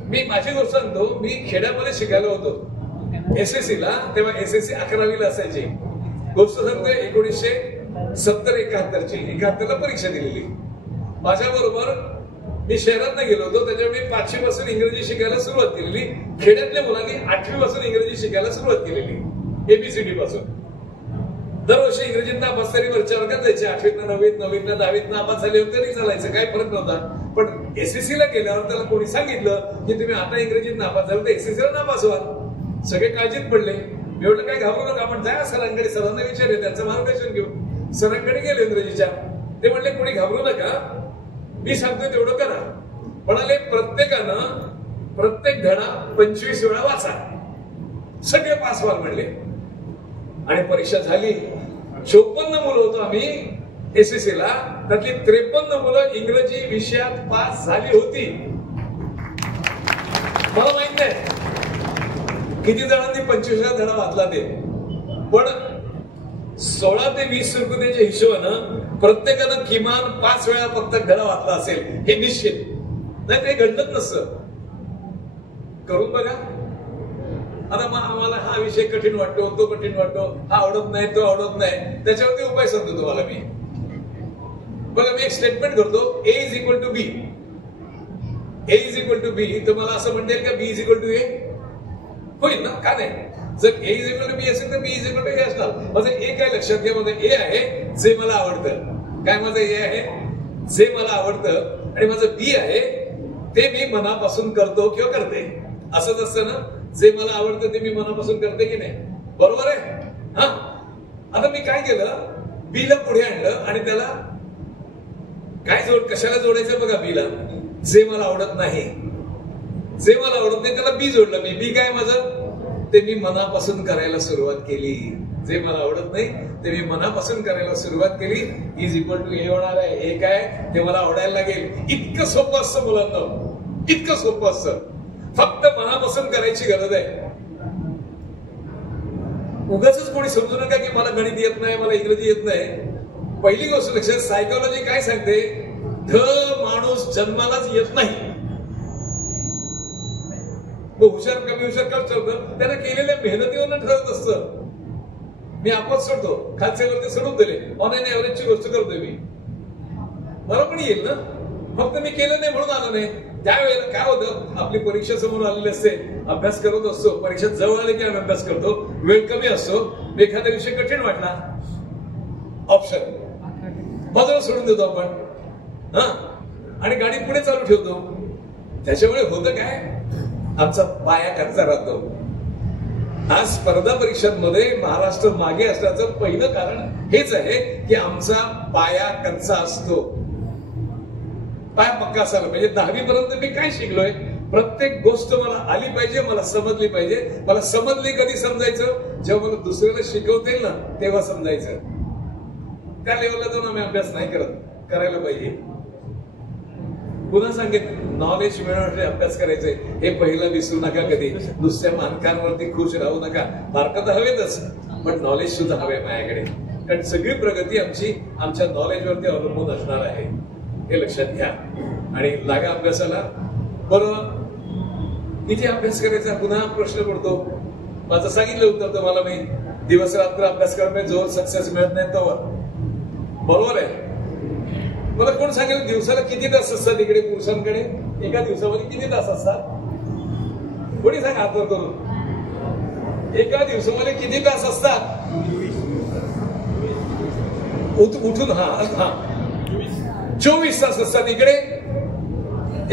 मी माझी गोष्ट सांगतो, मी खेड्यामध्ये शिकायला होतो SSC ला, तेव्हा SSC 11वीला असायची गोष्ट सांगतोय. 1970-71 ची 71 ला परीक्षा दिलेली. माझ्या बरोबर मी शहरात नाही गेलो होतो, त्याच्यामुळे मी 5वी पासून इंग्रजी शिकायला सुरुवात केलेली. खेड्यातल्या मुलांनी 8वी पासून इंग्रजी शिकायला सुरुवात केलेली, ABCD पासून. दरवर्षी इंग्रजीत नापास तरी वरच्या वर्गात जायचे. 8वीत 9वीत 10वीत नापास झाले होते तरी चालायचं, काही फरक नव्हता. पण SSC ला गेल्यावर त्याला कोणी सांगितलं की तुम्ही आता इंग्रजीत नापास झाले तर SSC ला नापास व्हाल. सगळे काळजीत पडले. मी म्हटलं काय घाबरू नका, आपण जा सरांकडे, सरांना विचारले, त्यांचं मार्गदर्शन घेऊ. सरांकडे गेले इंग्रजीच्या. ते म्हणले कोणी घाबरू नका, मी सांगतोय तेवढं करा. म्हणाले प्रत्येकानं प्रत्येक धडा 25 वेळा वाचा, सगळे पास व्हाल म्हणले. आणि परीक्षा झाली. 54 मुलं होतो आम्ही SSC ला, त्यातली 53 मुलं इंग्रजी विषयात पास झाली होती. मला माहित नाही किती जणांनी 25 वेळा धडा वाचला ते, पण 16 ते 20 रुपयाच्या हिशोबानं प्रत्येकानं किमान 5 वेळा फक्त धडा वाचला असेल हे निश्चित. नाही काही घडत नसतं. करून बघा. आता आम्हाला हा विषय कठीण वाटतो, तो कठीण वाटतो, हा आवडत नाही, तो आवडत नाही, त्याच्यावरती उपाय सांगतो तुम्हाला मी. बघा, मी एक स्टेटमेंट करतो, A = B. A = B. तुम्हाला असं म्हणता येईल का B = A? होईल ना? का नाही? जर A = B असेल तर B = A असणार. माझं A काय लक्षात घ्या, माझं A आहे जे मला आवडतं. काय माझं A आहे? जे मला आवडतं. आणि माझं B आहे ते मी मनापासून करतो किंवा करते. असंच असतं ना, जे मला आवडतं ते मी मनापासून करते की नाही? बरोबर आहे. हा, आता मी काय केलं, B ला पुढे आणलं आणि त्याला काय कशाला जोडायचं बघा. B ला जे मला आवडत नाही, जे मला आवडत नाही त्याला B जोडलं. मी B काय माझं, ते मी मनापासून करायला सुरुवात केली. जे मला आवडत नाही ते मी मनापासून करायला सुरुवात केली. = A होणार आहे. हे काय, ते मला आवडायला लागेल. इतकं सोपं असतं मुलांना, इतकं सोपं असतं. फक्त मनापासून करायची गरज आहे. उगाच कोणी समजू नका की मला गणित येत नाही, मला इंग्रजी येत नाही. पहिली गोष्ट लक्षात, सायकोलॉजी काय सांगते, माणूस जन्मालाच येत नाही. हुशार कमी हुशार का ठरतं, त्याला केलेल्या मेहनतीवर ठरत असतं. मी आपोआप सोडतो, खालचे वरती सोडून दिले. ऑन एन एव्हरेजची गोष्ट करतोय मी. मला पण येईल ना, फक्त मी केलं नाही म्हणून आलं नाही. त्यावेळेला काय होतं, आपली परीक्षा समोर आलेली असते, अभ्यास करत असतो. परीक्षा जवळ आले की आम्ही अभ्यास करतो. वेळ कमी असतो, एखादा विषय कठीण वाटला, ऑप्शन बाजूला सोडून देतो आपण, हा, आणि गाडी पुढे चालू ठेवतो. त्याच्यामुळे होतं काय, आमचा पाया कच्चा राहतो. आज स्पर्धा परीक्षांमध्ये महाराष्ट्र मागे असण्याचं पहिलं कारण हेच आहे की आमचा पाया कच्चा असतो. पाया पक्का असायला पाहिजे. 10वी पर्यंत मी काय शिकलोय, प्रत्येक गोष्ट मला आली पाहिजे, मला समजली पाहिजे. मला समजली कधी समजायचं, जेव्हा मला दुसऱ्याला शिकवतील ना तेव्हा समजायचं. त्या लेवलला जाऊन आम्ही अभ्यास नाही करत, करायला पाहिजे. पुन्हा सांगितलं, नॉलेज मिळवण्यासाठी अभ्यास करायचंय हे पहिलं विसरू नका कधी. नुसत्या मानकांवरती खुश राहू नका. मार्क तर हवेतच, पण नॉलेज सुद्धा हवे माझ्याकडे. कारण सगळी प्रगती आमची आमच्या नॉलेजवरती अवलंबून असणार आहे, हे लक्षात घ्या. आणि लागा अभ्यासाला. बरं, किती अभ्यास करायचा पुन्हा प्रश्न पडतो. माझं सांगितलं उत्तर तुम्हाला मी, दिवस रात्र अभ्यास करणे जोर सक्सेस मिळत नाही तोवर. बरोबर आहे. मला कोण सांगेल दिवसाला किती तास असतात इकडे पुरुषांकडे, एका दिवसामध्ये किती तास असतात? कोणी सांगा हात वर करून. एका दिवसामध्ये किती तास असतात? उठून हा 24 तास असतात इकडे.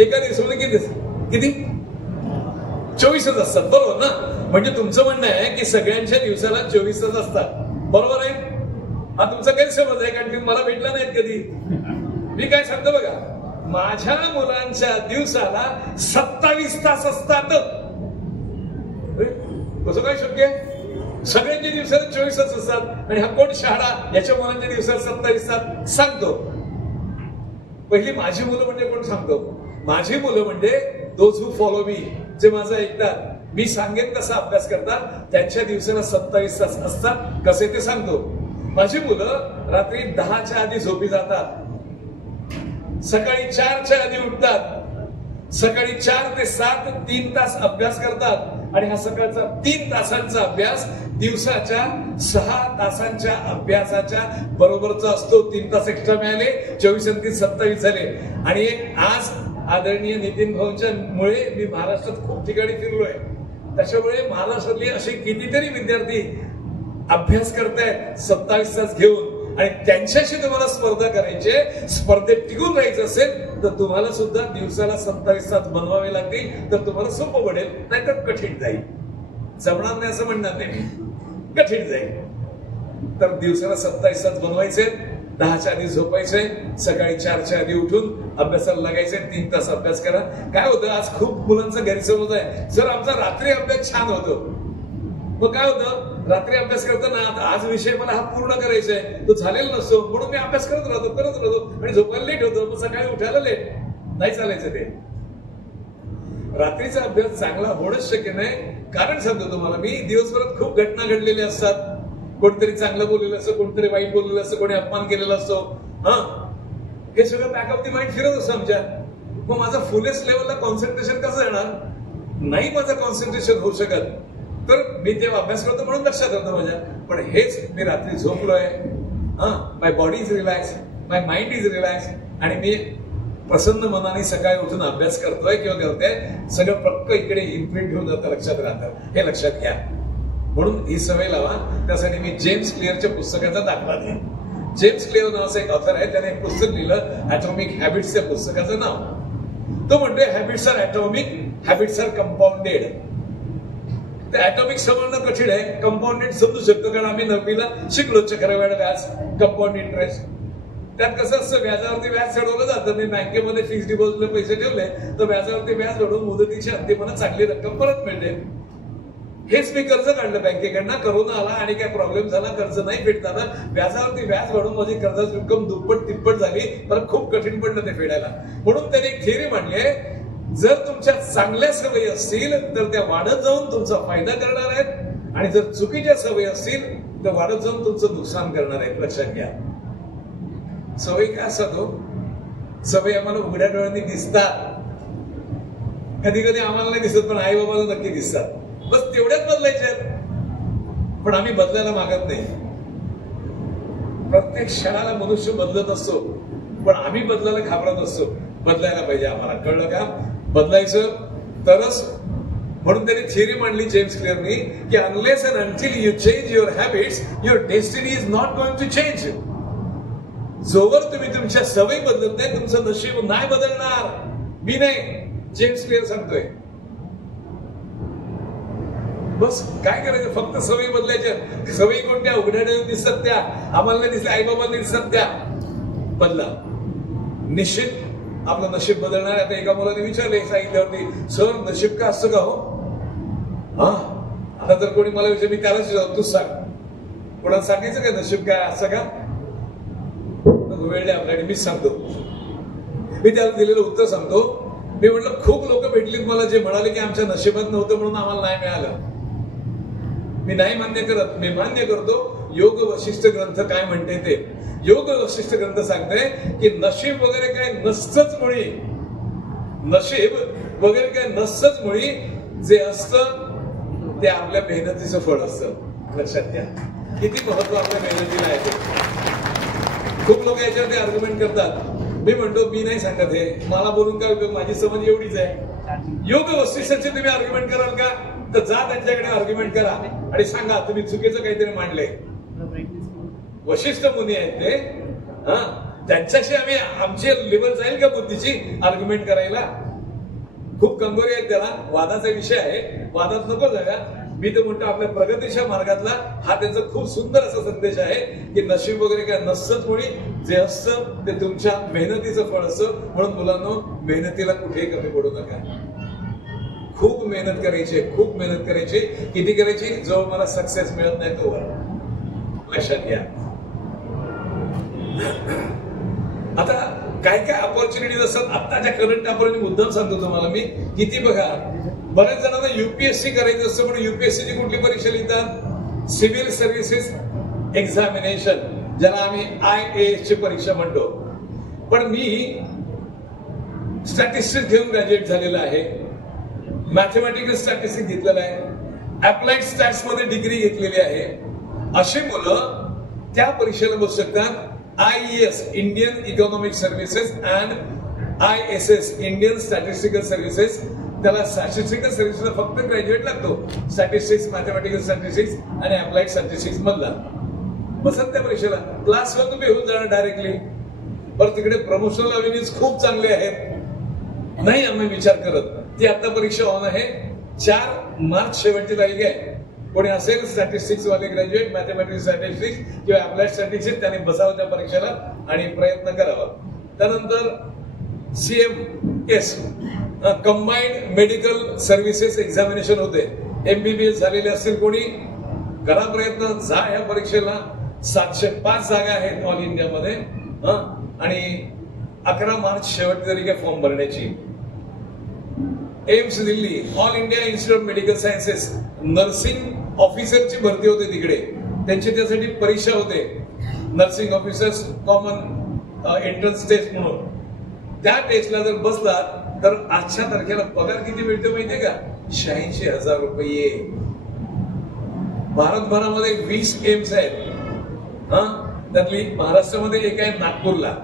एका दिवसामध्ये किती 24च असतात. बरोबर ना? म्हणजे तुमचं म्हणणं आहे की सगळ्यांच्या दिवसाला 24 तास असतात. बरोबर आहे. हा तुमचा गैरसमज आहे, कारण तुम्ही मला भेटला नाहीत कधी. मी काय सांगतो बघा, माझ्या मुलांच्या दिवसाला 27 तास असतात. कसं काय शक्य आहे? सगळ्यांच्या दिवसाला 24 असतात आणि हा कोण शहाणा याच्या मुलांच्या दिवसाला 27 सांगतो. पहिली माझी मुलं म्हणजे कोण सांगतो? माझी मुलं म्हणजे दोज हू फॉलो मी, जे माझं ऐकतात, मी सांगेन तसा अभ्यास करतात, त्यांच्या दिवसाला 27 तास असतात. कसे ते सांगतो. माझी मुलं रात्री 10च्या आधी झोपी जातात, सकाळी 4च्या आधी उठतात, सकाळी 4 ते 7 3 तास अभ्यास करतात आणि हा सकाळचा 3 तासांचा अभ्यास दिवसाच्या 6 तासांच्या अभ्यासाच्या बरोबरचा असतो. 3 तास एक्स्ट्रा मिळाले, 24 आणि 3 27 झाले. आणि आज आदरणीय नितीन भाऊंच्या मुळे मी महाराष्ट्रात खूप ठिकाणी फिरलोय. त्याच्यामुळे महाराष्ट्रातले असे कितीतरी विद्यार्थी अभ्यास करतायत 27 तास घेऊन, आणि त्यांच्याशी तुम्हाला स्पर्धा करायची, स्पर्धेत टिकून राहायचं असेल तर तुम्हाला सुद्धा दिवसाला 27 तास बनवावे लागतील. तर तुम्हाला सोपं पडेल, नाहीतर कठीण जाईल. जमणार नाही असं म्हणणार नाही, कठीण जाईल. तर दिवसाला 27 तास बनवायचे, 10च्या आधी झोपायचे, सकाळी 4च्या आधी उठून अभ्यासाला लागायचे, 3 तास अभ्यास करा. काय होतं, आज खूप मुलांचा गैरसमज आहे, सर आमचा रात्री अभ्यास छान होतो. मग काय होतं, रात्री अभ्यास करताना आज विषय मला हा पूर्ण करायचा आहे, तो झालेला नसतो, म्हणून मी अभ्यास करत राहतो आणि झोपायला लेट होतो, मग सकाळी उठायला लेट. नाही चालायचं ते. रात्रीचा अभ्यास चांगला होणंच शक्य नाही. कारण सांगतो तुम्हाला मी, दिवसभरात खूप घटना घडलेल्या असतात. कोणतरी चांगलं बोललेलं असतं, कोणतरी वाईट बोललेलं असतं, कोणी अपमान केलेला असतो. हे सगळं बॅक ऑफ द माइंड फिरत असतं आमच्या. मग माझा फुलेस्ट लेवलला कॉन्सन्ट्रेशन कसं येणार? नाही माझं कॉन्सन्ट्रेशन होऊ शकत. तर मी तेव्हा अभ्यास करतो म्हणून लक्षात राहतं माझ्या. पण हेच मी रात्री झोपलोय, my body is relax, my mind is relax, आणि मी प्रसन्न मनाने सकाळी उठून अभ्यास करतोय किंवा करते, सगळं पक्क इकडे इम्प्रिंट घेऊन जातं, लक्षात राहतं. हे लक्षात घ्या. म्हणून ही सवय लावा. त्यासाठी मी जेम्स क्लिअरच्या पुस्तकाचा दाखला देईन. जेम्स क्लिअर नावाचा एक ऑथर आहे, त्याने एक पुस्तक लिहिलं, ॲटॉमिक हॅबिट्स त्या पुस्तकाचं नाव. तो म्हणतोय habits are atomic, habits are compounded. ते ॲटॉमिक समजणं कठीण आहे, कंपाऊंडेड समजू शकतो, कारण आम्ही 9वीला शिकलो. चक्रवाढ व्याज, कंपाऊंड इंटरेस्ट. त्यात कसं असतं, व्याजावरती व्याज चढवलं जातं. मी बँकेमध्ये फिक्स्ड डिपॉझिटला पैसे ठेवले तर व्याजावरती व्याज वाढून मुदतीच्या अंतिमानं चांगली रक्कम परत मिळते. हेच मी कर्ज काढलं बँकेकडनं, करोना आला आणि काय प्रॉब्लेम झाला, कर्ज नाही फेडता आलं, व्याजावरती व्याज वाढून माझी कर्जाची रक्कम दुप्पट तिप्पट झाली, पण खूप कठीण पडलं ते फेडायला. म्हणून त्याने एक थिअरी मांडली आहे, जर तुमच्या चांगल्या सवयी असतील तर त्या वाढत जाऊन तुमचा फायदा करणार आहेत, आणि जर चुकीच्या सवयी असतील तर वाढत जाऊन तुमचं नुकसान करणार आहेत. लक्षात घ्या. सवयी काय असतात हो? सवयी आम्हाला उघड्या डोळ्यांनी दिसतात, कधी कधी आम्हाला नाही दिसत, पण आई बाबाला नक्की दिसतात. बस तेवढ्याच बदलायच्या. पण आम्ही बदलायला मागत नाही. प्रत्येक क्षणाला मनुष्य बदलत असतो, पण आम्ही बदलायला घाबरत असतो. बदलायला पाहिजे आम्हाला, कळलं का? बदलायचं तरच. म्हणून त्यांनी थिअरी मांडली जेम्स क्लिअरनी, की unless and until you change your habits, your destiny is not going to change. जोवर तुम्ही तुमच्या सवयी बदलत नाही, तुमचं नशीब नाही बदलणार. मी नाही, जेम्स क्लिअर सांगतोय. बस काय करायचं, फक्त सवयी बदलायच्या. सवयी कोणत्या? उघड्या डोळ्याने दिसतात त्या, आम्हाला नाही दिसल्या, आई बाबांना दिसतात त्या. बदला, निश्चित आपलं नशीब बदलणार. आता एका मुलाने विचारले सांगितल्यावरती, सर नशीब का असतं का हो? आता जर कोणी मला विचार, मी त्यालाच तूच सांग, कोणाला सांगायचं काय नशीब काय असं का? वेळ आपल्याकडे, मीच सांगतो. मी त्याला दिलेलं उत्तर सांगतो. मी म्हटलं खूप लोक भेटलीत मला जे म्हणाले की आमच्या नशिबात नव्हतं म्हणून आम्हाला नाही मिळालं. मी नाही मान्य करत, मी मान्य करतो. योग वशिष्ठ ग्रंथ काय म्हणते ते. योग वशिष्ठ ग्रंथ सांगते की नशीब वगैरे काय नसतंच मुळी, नशीब वगैरे काय नसतंच मुळी. जे असतं ते आपल्या मेहनतीचं फळ असतं. लक्षात घ्या किती महत्व आपल्या मेहनतीला आहे ते. खूप लोक याच्यावरती आर्ग्युमेंट करतात. मी म्हणतो मी नाही सांगत हे, मला बोलून काय उपयोग, माझी समज एवढीच आहे. योग वशिष्ठांची तुम्ही आर्ग्युमेंट कराल का? तर जा त्यांच्याकडे आर्ग्युमेंट करा आणि सांगा तुम्ही चुकीचं काहीतरी मांडलंय. वशिष्ठ मुनी आहेत ते, त्यांच्याशी आम्ही आमची लेवल जाईल का बुद्धीची आर्ग्युमेंट करायला? खूप कंगोरी आहेत त्याला. वादाचा विषय आहे, वादात नको जागा. मी तर म्हणतो आपल्या प्रगतीच्या मार्गातला हा त्यांचा खूप सुंदर असा संदेश आहे की नशीब वगैरे काय नसतंच मुळी, जे असतं ते तुमच्या मेहनतीचं फळ असतं. म्हणून मुलांनो, मेहनतीला कुठेही कमी पडू नका. खूप मेहनत करायची, खूप मेहनत करायची. किती करायची? जो मला सक्सेस मिळत नाही तोवर. लक्षात घ्या. आता काय काय अपॉर्च्युनिटीज असतात आताच्या करंट अपॉर्च्युनिटी. मुद्दाम सांगतो तुम्हाला मी. किती बघा, बऱ्याच जणांना युपीएससी करायचं असतं, पण युपीएससीची कुठली परीक्षा लिहितात? सिव्हिल सर्व्हिसेस एक्झामिनेशन, ज्याला आम्ही IAS ची परीक्षा म्हणतो. पण मी स्टॅटिस्टिक्स घेऊन ग्रॅज्युएट झालेला आहे, मॅथमॅटिकल स्टॅटिस्टिक्स घेतलेला आहे, अप्लाइड स्टॅट्स मध्ये डिग्री घेतलेली आहे. अशी मुलं त्या परीक्षेला बसू शकतात. IES Indian economic services and ISS Indian statistical services. त्याला स्टॅटिस्टिकल सर्व्हिसेसला फक्त ग्रॅज्युएट लागतो. स्टॅटिस्टिक्स, मॅथमॅटिकल स्टॅटिस्टिक्स आणि अप्लाइड स्टॅटिस्टिक्स मधला. बसत त्या परीक्षेला क्लास 1 तुम्ही होऊन जाणार डायरेक्टली. पण तिकडे प्रमोशनल अव्हेन्यूज खूप चांगले आहेत. नाही आम्ही विचार करत. ती आता परीक्षा ऑन आहे. 4 मार्च शेवटची तारीख आहे. कोणी असेल स्टॅटिस्टिक्स वाले ग्रॅज्युएट, मॅथमॅटिक्स स्टॅटिस्टिक्स किंवा अप्लाइड स्टॅटिस्टिक्स, त्यांनी बसावं त्या परीक्षेला आणि प्रयत्न करावा. त्यानंतर CMS combined medical services examination होते. MBBS झालेले असतील कोणी, करा प्रयत्न, जा या परीक्षेला. 705 जागा आहेत ऑल इंडियामध्ये. आणि 11 मार्च शेवटची तारीख आहे फॉर्म भरण्याची. AIIMS Delhi, all India institute of medical sciences, nursing ऑफिसरची भरती होते तिकडे. त्यांची त्यासाठी परीक्षा होते, nursing officers common entrance test म्हणून. त्या टेस्टला जर बसला तर आजच्या तारखेला पगार किती मिळतो माहितीये का? 86,000 रुपये. भारतभरामध्ये 20 एम्स आहेत. त्यातली महाराष्ट्रामध्ये एक आहे नागपूरला,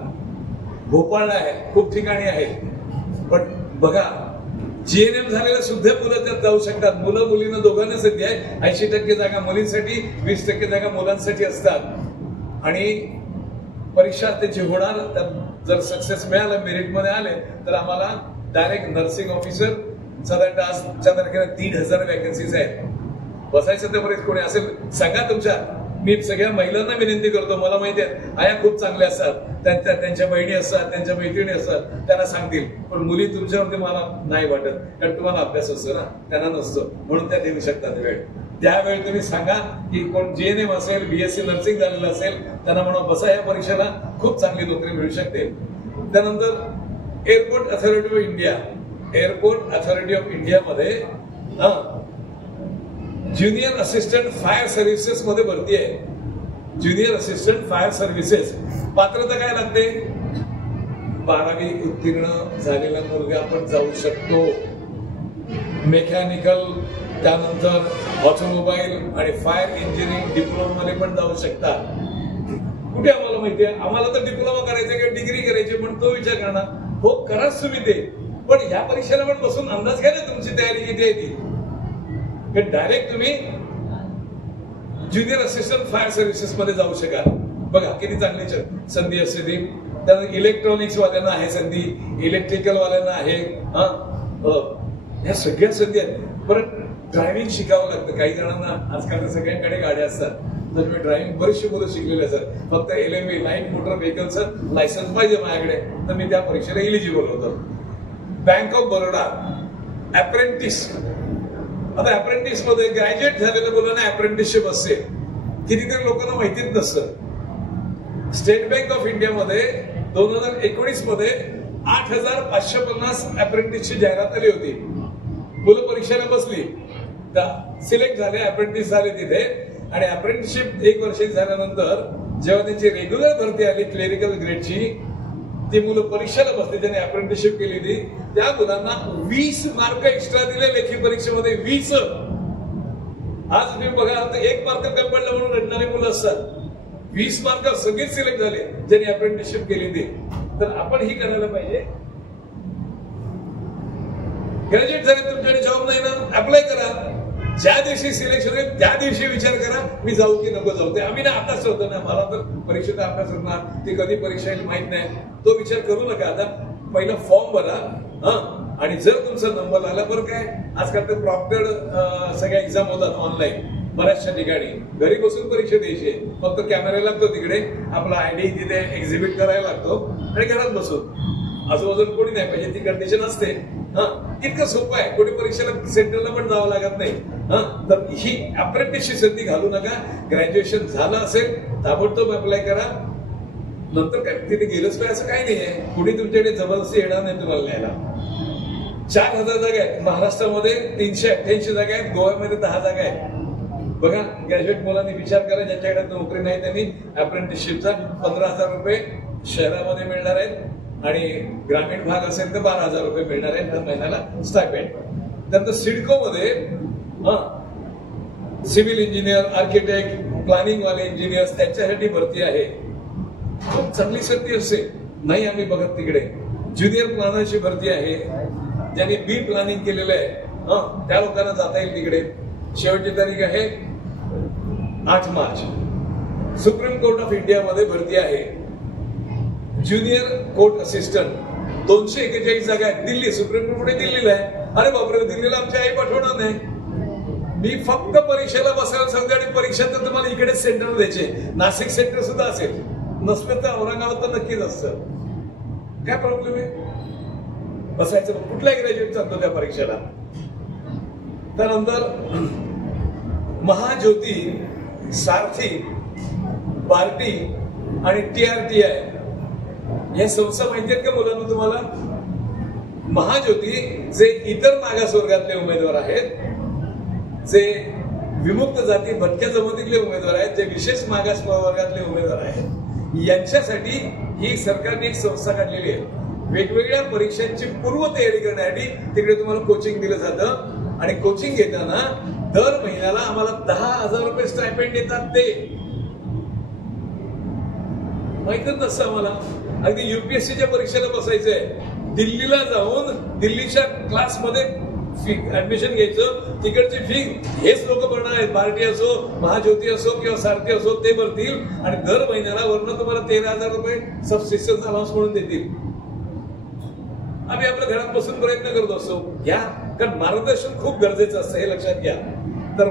भोपाळला आहे, खूप ठिकाणी आहेत. पण बघा, GNM झालेल्या सुद्धा मुलं त्यात जाऊ शकतात. मुलं मुलींना दोघांना सध्या आहे. 80% जागा मुलींसाठी, 20% जागा मुलांसाठी असतात. आणि परीक्षा त्याची होणार. त्यात जर सक्सेस मिळालं, मेरिटमध्ये आले, तर आम्हाला डायरेक्ट नर्सिंग ऑफिसर, साधारणतः आजच्या तारखेला 3,000 वॅकन्सीज आहेत. बसायचं तर बरेच कोणी असेल सांगा तुमच्या. मी सगळ्या महिलांना विनंती करतो, मला माहिती आहे आया खूप चांगल्या असतात, त्यांच्या बहिणी असतात, त्यांच्या मैत्रिणी असतात, त्यांना सांगतील. पण मुली तुमच्यावरती मला नाही वाटत, कारण तुम्हाला अभ्यास असतो ना, त्यांना नसतो, म्हणून त्या देऊ शकतात वेळ. त्यावेळी तुम्ही सांगा की कोण GNM असेल, BSc नर्सिंग झालेलं असेल, त्यांना म्हणा बसा या परीक्षेला, खूप चांगली नोकरी मिळू शकते. त्यानंतर airport authority of India, airport authority of India मध्ये ज्युनियर असिस्टंट फायर सर्व्हिसेस मध्ये भरती आहे. Junior assistant fire services. पात्रता काय लागते? 12वी उत्तीर्ण झालेला मुलगा पण जाऊ शकतो. मेकॅनिकल, त्यानंतर ऑटोमोबाईल आणि फायर इंजिनिअरिंग डिप्लोमा मध्ये पण जाऊ शकतात. कुठे आम्हाला माहितीये? आम्हाला तर डिप्लोमा करायचा किंवा डिग्री करायची, पण तो विचार करणार. हो कराच तुम्ही ते, पण ह्या परीक्षेला पण बसून अंदाज घ्या ना तुमची तयारी किती आहे ती. डायरेक्ट तुम्ही ज्युनियर असिस्टंट फायर सर्व्हिसेस मध्ये जाऊ शकाल. बघा किती चांगली संधी असते ती. त्यानंतर इलेक्ट्रॉनिक्स वाल्यांना आहे संधी, इलेक्ट्रिकल वाल्यांना आहे. ह्या सगळ्या संधी आहेत. परत ड्रायव्हिंग शिकावं लागतं. काही जणांना आजकाल सगळ्यांकडे गाड्या असतात, तर मी ड्रायव्हिंग बरेचसे मुलं शिकलेले असतात. फक्त LMV लाईट मोटर व्हेकलचं लायसन्स पाहिजे माझ्याकडे, तर मी त्या परीक्षेला इलिजिबल होतो. Bank of Baroda apprentice. आता अप्रेंटिस मध्ये ग्रॅज्युएट झालेल्या मुलांना अप्रेंटिसशिप असते. कितीतरी लोकांना माहितीच नसतं. स्टेट बँक ऑफ इंडिया मध्ये 2019 मध्ये 8,550 अप्रेंटिसची जाहिरात आली होती. मुलं परीक्षेला बसली, सिलेक्ट झाले, अप्रेंटिस झाले तिथे. आणि अप्रेंटिसशिप 1 वर्षाची झाल्यानंतर जेव्हा त्यांची रेग्युलर भरती आली क्लेरिकल ग्रेडची, ती मुलं परीक्षेला बसली, त्यांनी अप्रेंटिसशिप केली होती. त्या मुलांना 20 मार्क एक्स्ट्रा दिले लेखी परीक्षेमध्ये. 20. आज तुम्ही बघा, 1 मार्क कमी पडला म्हणून रडणारी मुलं असतात. 20 मार्क सगळेच सिलेक्ट झाले ज्यांनी अप्रेंटिसशिप केली होती. तर आपण ही करायला पाहिजे. ग्रॅज्युएट झाले, तुमच्याकडे जॉब नाही ना, अप्लाय करा. ज्या दिवशी सिलेक्शन होईल त्या दिवशी विचार करा मी जाऊ की नको जाऊ. ते आम्ही ना आताच ठरवतो ना, मला तर परीक्षेचा अभ्यास होणार, ती कधी परीक्षा येईल माहित नाही, तो विचार करू नका. आता पहिला फॉर्म भरा. आणि जर तुमचा नंबर लागला, बरं काय आजकाल तर प्रॉक्टेड सगळ्या एक्झाम होतात ऑनलाईन बऱ्याचशा ठिकाणी. घरी बसून परीक्षा द्यायची, फक्त कॅमेरा लागतो तिकडे, आपला ID तिथे एक्झिबिट करायला लागतो आणि घरात बसून. आजूबाजूला कोणी नाही पाहिजे, ती कंडिशन असते. इतकं सोपं आहे. कोणी परीक्षेला सेंटरला पण जावं लागत नाही. तर ही अप्रेंटिसची संधी घालू नका. ग्रॅज्युएशन झालं असेल ताबडतोब अप्लाय करा. नंतर काय तिथे गेलंच पाहिजे असं काही नाहीये. कुणी तुमच्याकडे जबरदस्ती येणार नाही तुम्हाला न्यायला. 4000 जागा आहेत महाराष्ट्रामध्ये, 388 जागा आहेत, गोव्यामध्ये 10 जागा आहेत. बघा, ग्रॅज्युएट मुलांनी विचार करा, ज्यांच्याकडे नोकरी नाही त्यांनी अप्रेंटिसशिपचा 15,000 रुपये शहरामध्ये मिळणार आहेत आणि ग्रामीण भाग असेल तर 12,000 रुपये मिळणार आहेत दर महिन्याला स्टायपेंड. त्यानंतर सिडको मध्ये सिव्हिल इंजिनियर, आर्किटेक्ट, प्लॅनिंग वाले इंजिनियर्स त्यांच्यासाठी भरती आहे. खूप चांगली संधी असते. नाही आम्ही बघत तिकडे. ज्युनियर प्लॅनरची भरती आहे. ज्यांनी बी प्लॅनिंग केलेलं आहे त्या लोकांना जाता येईल तिकडे. शेवटची तारीख आहे 8 March. Supreme court of India मध्ये भरती आहे. ज्युनियर कोर्ट असिस्टंट 241 जागा आहेत. दिल्ली, सुप्रीम कोर्ट पुढे दिल्लीला आहे. अरे बापरे, दिल्लीला आमची आई पाठवणार नाही. मी फक्त परीक्षेला बसायला सांगते आणि परीक्षा तर तुम्हाला इकडे सेंटर द्यायचे. नाशिक सेंटर सुद्धा असेल, नसलं तर औरंगाबाद तर नक्कीच असतं. काय प्रॉब्लेम आहे बसायचं? कुठलाही ग्रॅज्युएट चालतो त्या परीक्षेला. त्यानंतर महाज्योती, सारथी, बार्टी आणि TRTI या संस्था माहिती आहेत का मुलांना तुम्हाला? महाज्योती जे इतर मागासवर्गातले उमेदवार आहेत, जे विमुक्त जाती भटक्या जमातीतले उमेदवार आहेत, जे विशेष मागास प्रवर्गातले उमेदवार आहेत, यांच्यासाठी ही सरकारने एक संस्था काढलेली आहे. वेगवेगळ्या परीक्षांची पूर्वतयारी करण्यासाठी तिकडे तुम्हाला कोचिंग दिलं जातं आणि कोचिंग घेताना दर महिन्याला आम्हाला 10,000 रुपये स्टायपेंड देतात. ते माहितच नसतं आम्हाला. अगदी UPSCच्या परीक्षेला बसायचंय, दिल्लीला जाऊन दिल्लीच्या क्लासमध्ये ऍडमिशन घ्यायचं. तिकडची फी हेच लोक भरणार आहेत. बार्टी असो, महाज्योती असो किंवा सारथी असो, ते भरतील आणि दर महिन्याला वरनं तुम्हाला 13,000 रुपये सबसिस्टन्स अलाउन्स म्हणून देतील. आम्ही आपल्या घरात बसून प्रयत्न करत असतो घ्या, कारण मार्गदर्शन खूप गरजेचं असतं हे लक्षात घ्या. तर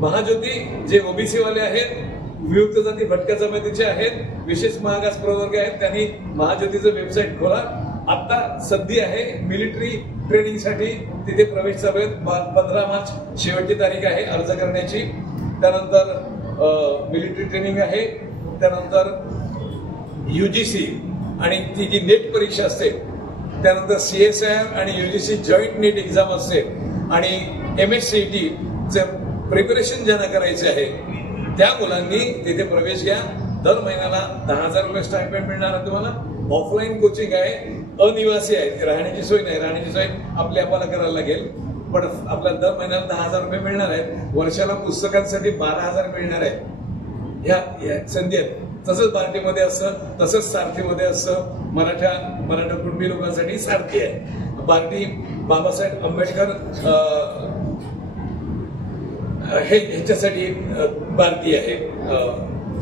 महाज्योती जे OBC वाले आहेत, विमुक्त जाती भटक्या जमातीचे आहेत, विशेष मागास प्रवर्ग आहेत, त्यांनी महाज्योतीचं वेबसाईट खोला. आता संधी आहे मिलिटरी ट्रेनिंगसाठी. तिथे प्रवेश चालू आहे. 15 मार्च शेवटची तारीख आहे अर्ज करण्याची. त्यानंतर मिलिटरी ट्रेनिंग आहे. त्यानंतर UGC आणि ती जी नेट परीक्षा असते, त्यानंतर CSIR आणि UGC जॉईंट नेट एक्झाम असते आणि MSCET चे प्रिपरेशन ज्यांना करायचे आहे त्या मुलांनी तिथे प्रवेश घ्या. दर महिन्याला 10,000 रुपये स्टायपेंड मिळणार आहे तुम्हाला. ऑफलाईन कोचिंग आहे, अनिवासी आहे, राहण्याची सोय नाही. राहण्याची सोय आपल्याला करायला लागेल, पण आपल्याला दर महिन्याला 10,000 रुपये मिळणार आहेत. वर्षाला पुस्तकांसाठी 12,000 मिळणार आहेत. ह्या संधी आहेत. तसंच बार्टीमध्ये असतं, तसंच सारथीमध्ये असतं. मराठा कुणबी लोकांसाठी सारथी आहे. बार्टी बाबासाहेब आंबेडकर ह्याच्यासाठी बार्टी आहे.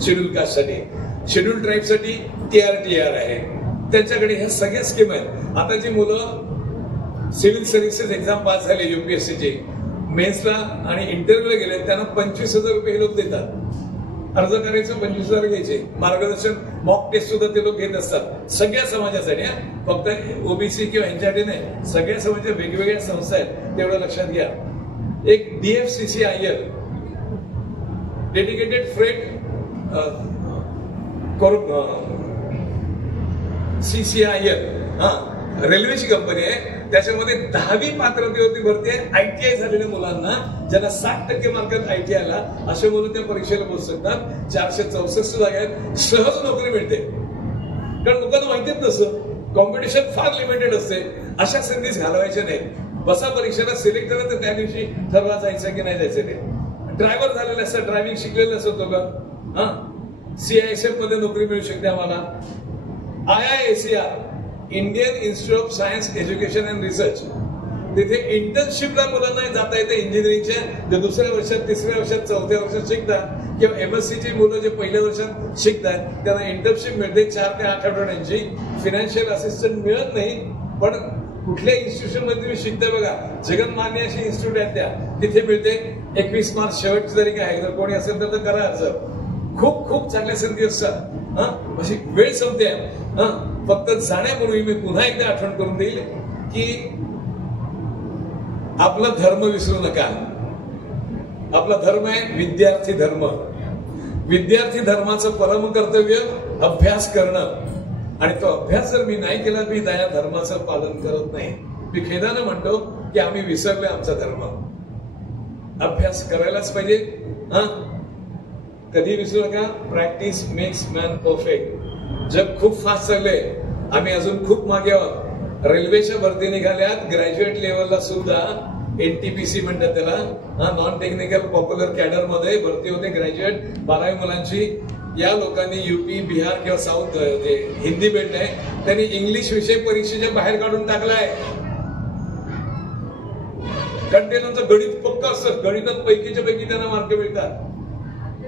शेड्यूल कास्टसाठी. शेड्यूल ट्राईबसाठी TRTR आहे. त्यांच्याकडे ह्या सगळ्या स्कीम आहेत. आता जी मुलं सिव्हिल सर्व्हिसेस एक्झाम पास झाले UPSCची, मेन्सला आणि इंटरव्ह्यूला गेले, त्यांना 25,000 रुपये हे लोक देतात. अर्ज करायचं, 25,000 घ्यायचे. मार्गदर्शन, मॉक टेस्ट सुद्धा ते लोक घेत असतात. सगळ्या समाजासाठी, फक्त OBC किंवा ह्यांच्यासाठी नाही, सगळ्या समाजाच्या वेगवेगळ्या संस्था आहेत, तेवढं लक्षात घ्या. एक DFCCIL डेडिकेटेड फ्रेट CCIL रेल्वेची कंपनी आहे. त्याच्यामध्ये 10वी पात्रतेवरती भरती आहे. ITI झालेल्या मुलांना, ज्यांना 60% मार्कात ITI आला, अशा मुलं त्या परीक्षेला बसू शकतात. 464 जागा आहेत. सहज नोकरी मिळते, कारण लोकांना माहितीच नसतं. कॉम्पिटिशन फार लिमिटेड असते. अशा संधीच घालवायच्या नाही. बसा परीक्षेला, सिलेक्ट करा, तर त्या दिवशी ठरवा जायचं की नाही जायचं. ते ड्रायव्हर झालेले असतात, ड्रायव्हिंग शिकलेले असत लोक. CISF मध्ये नोकरी मिळू शकते आम्हाला. IISER Indian institute of science education and research, तिथे इंटर्नशिपला मुलांना जाता येते. इंजिनिअरिंगच्या जे दुसऱ्या वर्षात, तिसऱ्या वर्षात, चौथ्या वर्षात शिकतात किंवा MSCची मुलं जे पहिल्या वर्षात शिकतात त्यांना इंटर्नशिप मिळते 4 ते 8 आठवड्यांची. फिनान्शियल असिस्टंट मिळत नाही, पण कुठल्या इन्स्टिट्यूशन मध्ये तुम्ही शिकताय बघा, जगन्मान्य अशी इन्स्टिट्यूट आहेत त्या, तिथे मिळते. 21 मार्च शेवटची तारीख आहे. जर कोणी असेल तर करा अर्ज. खूप खूप चांगल्या संधी असतात. अशी वेळ संपते. फक्त जाण्यापूर्वी मी पुन्हा एकदा आठवण करून देईल की आपला धर्म विसरू नका. आपला धर्म आहे विद्यार्थी धर्म. विद्यार्थी धर्माचं परम कर्तव्य अभ्यास करणं. आणि तो अभ्यास जर मी नाही केला, मी या धर्माचं पालन करत नाही. मी खेदानं म्हणतो की आम्ही विसरलोय आमचा धर्म. अभ्यास करायलाच पाहिजे. कधी विसरू नका, प्रॅक्टिस मेक्स मॅन परफेक्ट. जग खूप फास्ट चाललंय, आम्ही अजून खूप मागे आहोत. रेल्वेच्या भरती निघाल्यात, ग्रॅज्युएट लेवलला सुद्धा एनटीपीसी म्हणतात त्याला, नॉन टेक्निकल पॉप्युलर कॅडर मध्ये भरती होते ग्रॅज्युएट 12वी मुलांची. या लोकांनी युपी, बिहार किंवा साऊथ जे हिंदी बेल्ट आहे त्यांनी इंग्लिश विषय परीक्षेच्या बाहेर काढून टाकलाय. कारण ते त्यांचं गणित पक्क असतं, गणितात पैकीच्या पैकी त्यांना मार्क मिळतात.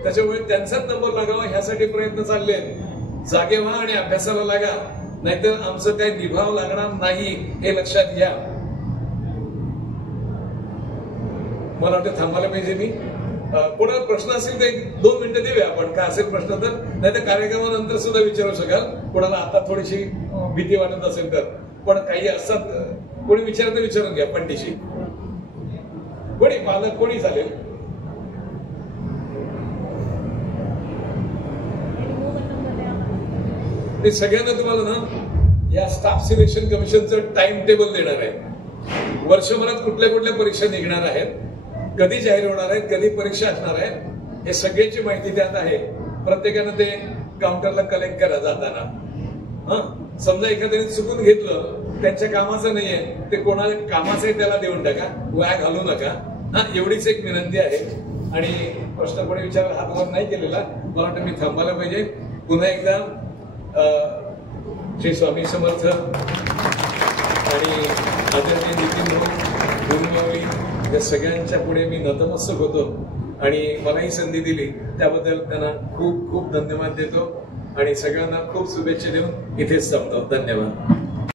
त्याच्यामुळे त्यांचाच नंबर लागावा ह्यासाठी प्रयत्न चालले आहेत. जागे व्हा आणि अभ्यासाला लागा, नाहीतर आमचं काही निभाव लागणार नाही हे लक्षात घ्या. मला वाटतं थांबायला पाहिजे. मी कोणाला प्रश्न असेल तर 2 मिनिटं देऊया आपण. काय असेल प्रश्न तर, नाही तर कार्यक्रमानंतर सुद्धा विचारू शकाल. कोणाला आता थोडीशी भीती वाटत असेल तर. पण काही असतात, कोणी विचारतं विचारून घ्या. पंडितशी कोणी, पालक कोणी चालेल. ते सगळ्यांना तुम्हाला ना या स्टाफ सिलेक्शन कमिशनचं टाइम टेबल देणार आहे. वर्षभरात कुठल्या कुठल्या परीक्षा निघणार आहेत, कधी जाहीर होणार आहेत, कधी परीक्षा असणार आहे, हे सगळ्याची माहिती त्यात आहे. प्रत्येकानं ते काउंटरला कलेक्ट करा जाताना. समजा एखाद्याने चुकून घेतलं, त्यांच्या कामाचं नाहीये, ते कोणाला कामाचं आहे त्याला देऊन टाका, वाया घालू नका. एवढीच एक विनंती आहे. आणि प्रश्न कोणी विचारायला हात वर नाही केलेला, मला वाटतं मी थांबायला पाहिजे. पुन्हा एकदा श्री स्वामी समर्थ आणि आदरणीय नितीन भाऊ गुरुमावळी या सगळ्यांच्या पुढे मी नतमस्तक होतो. आणि मला ही संधी दिली त्याबद्दल त्यांना खूप खूप धन्यवाद देतो. आणि सगळ्यांना खूप शुभेच्छा देऊन इथेच थांबतो. धन्यवाद.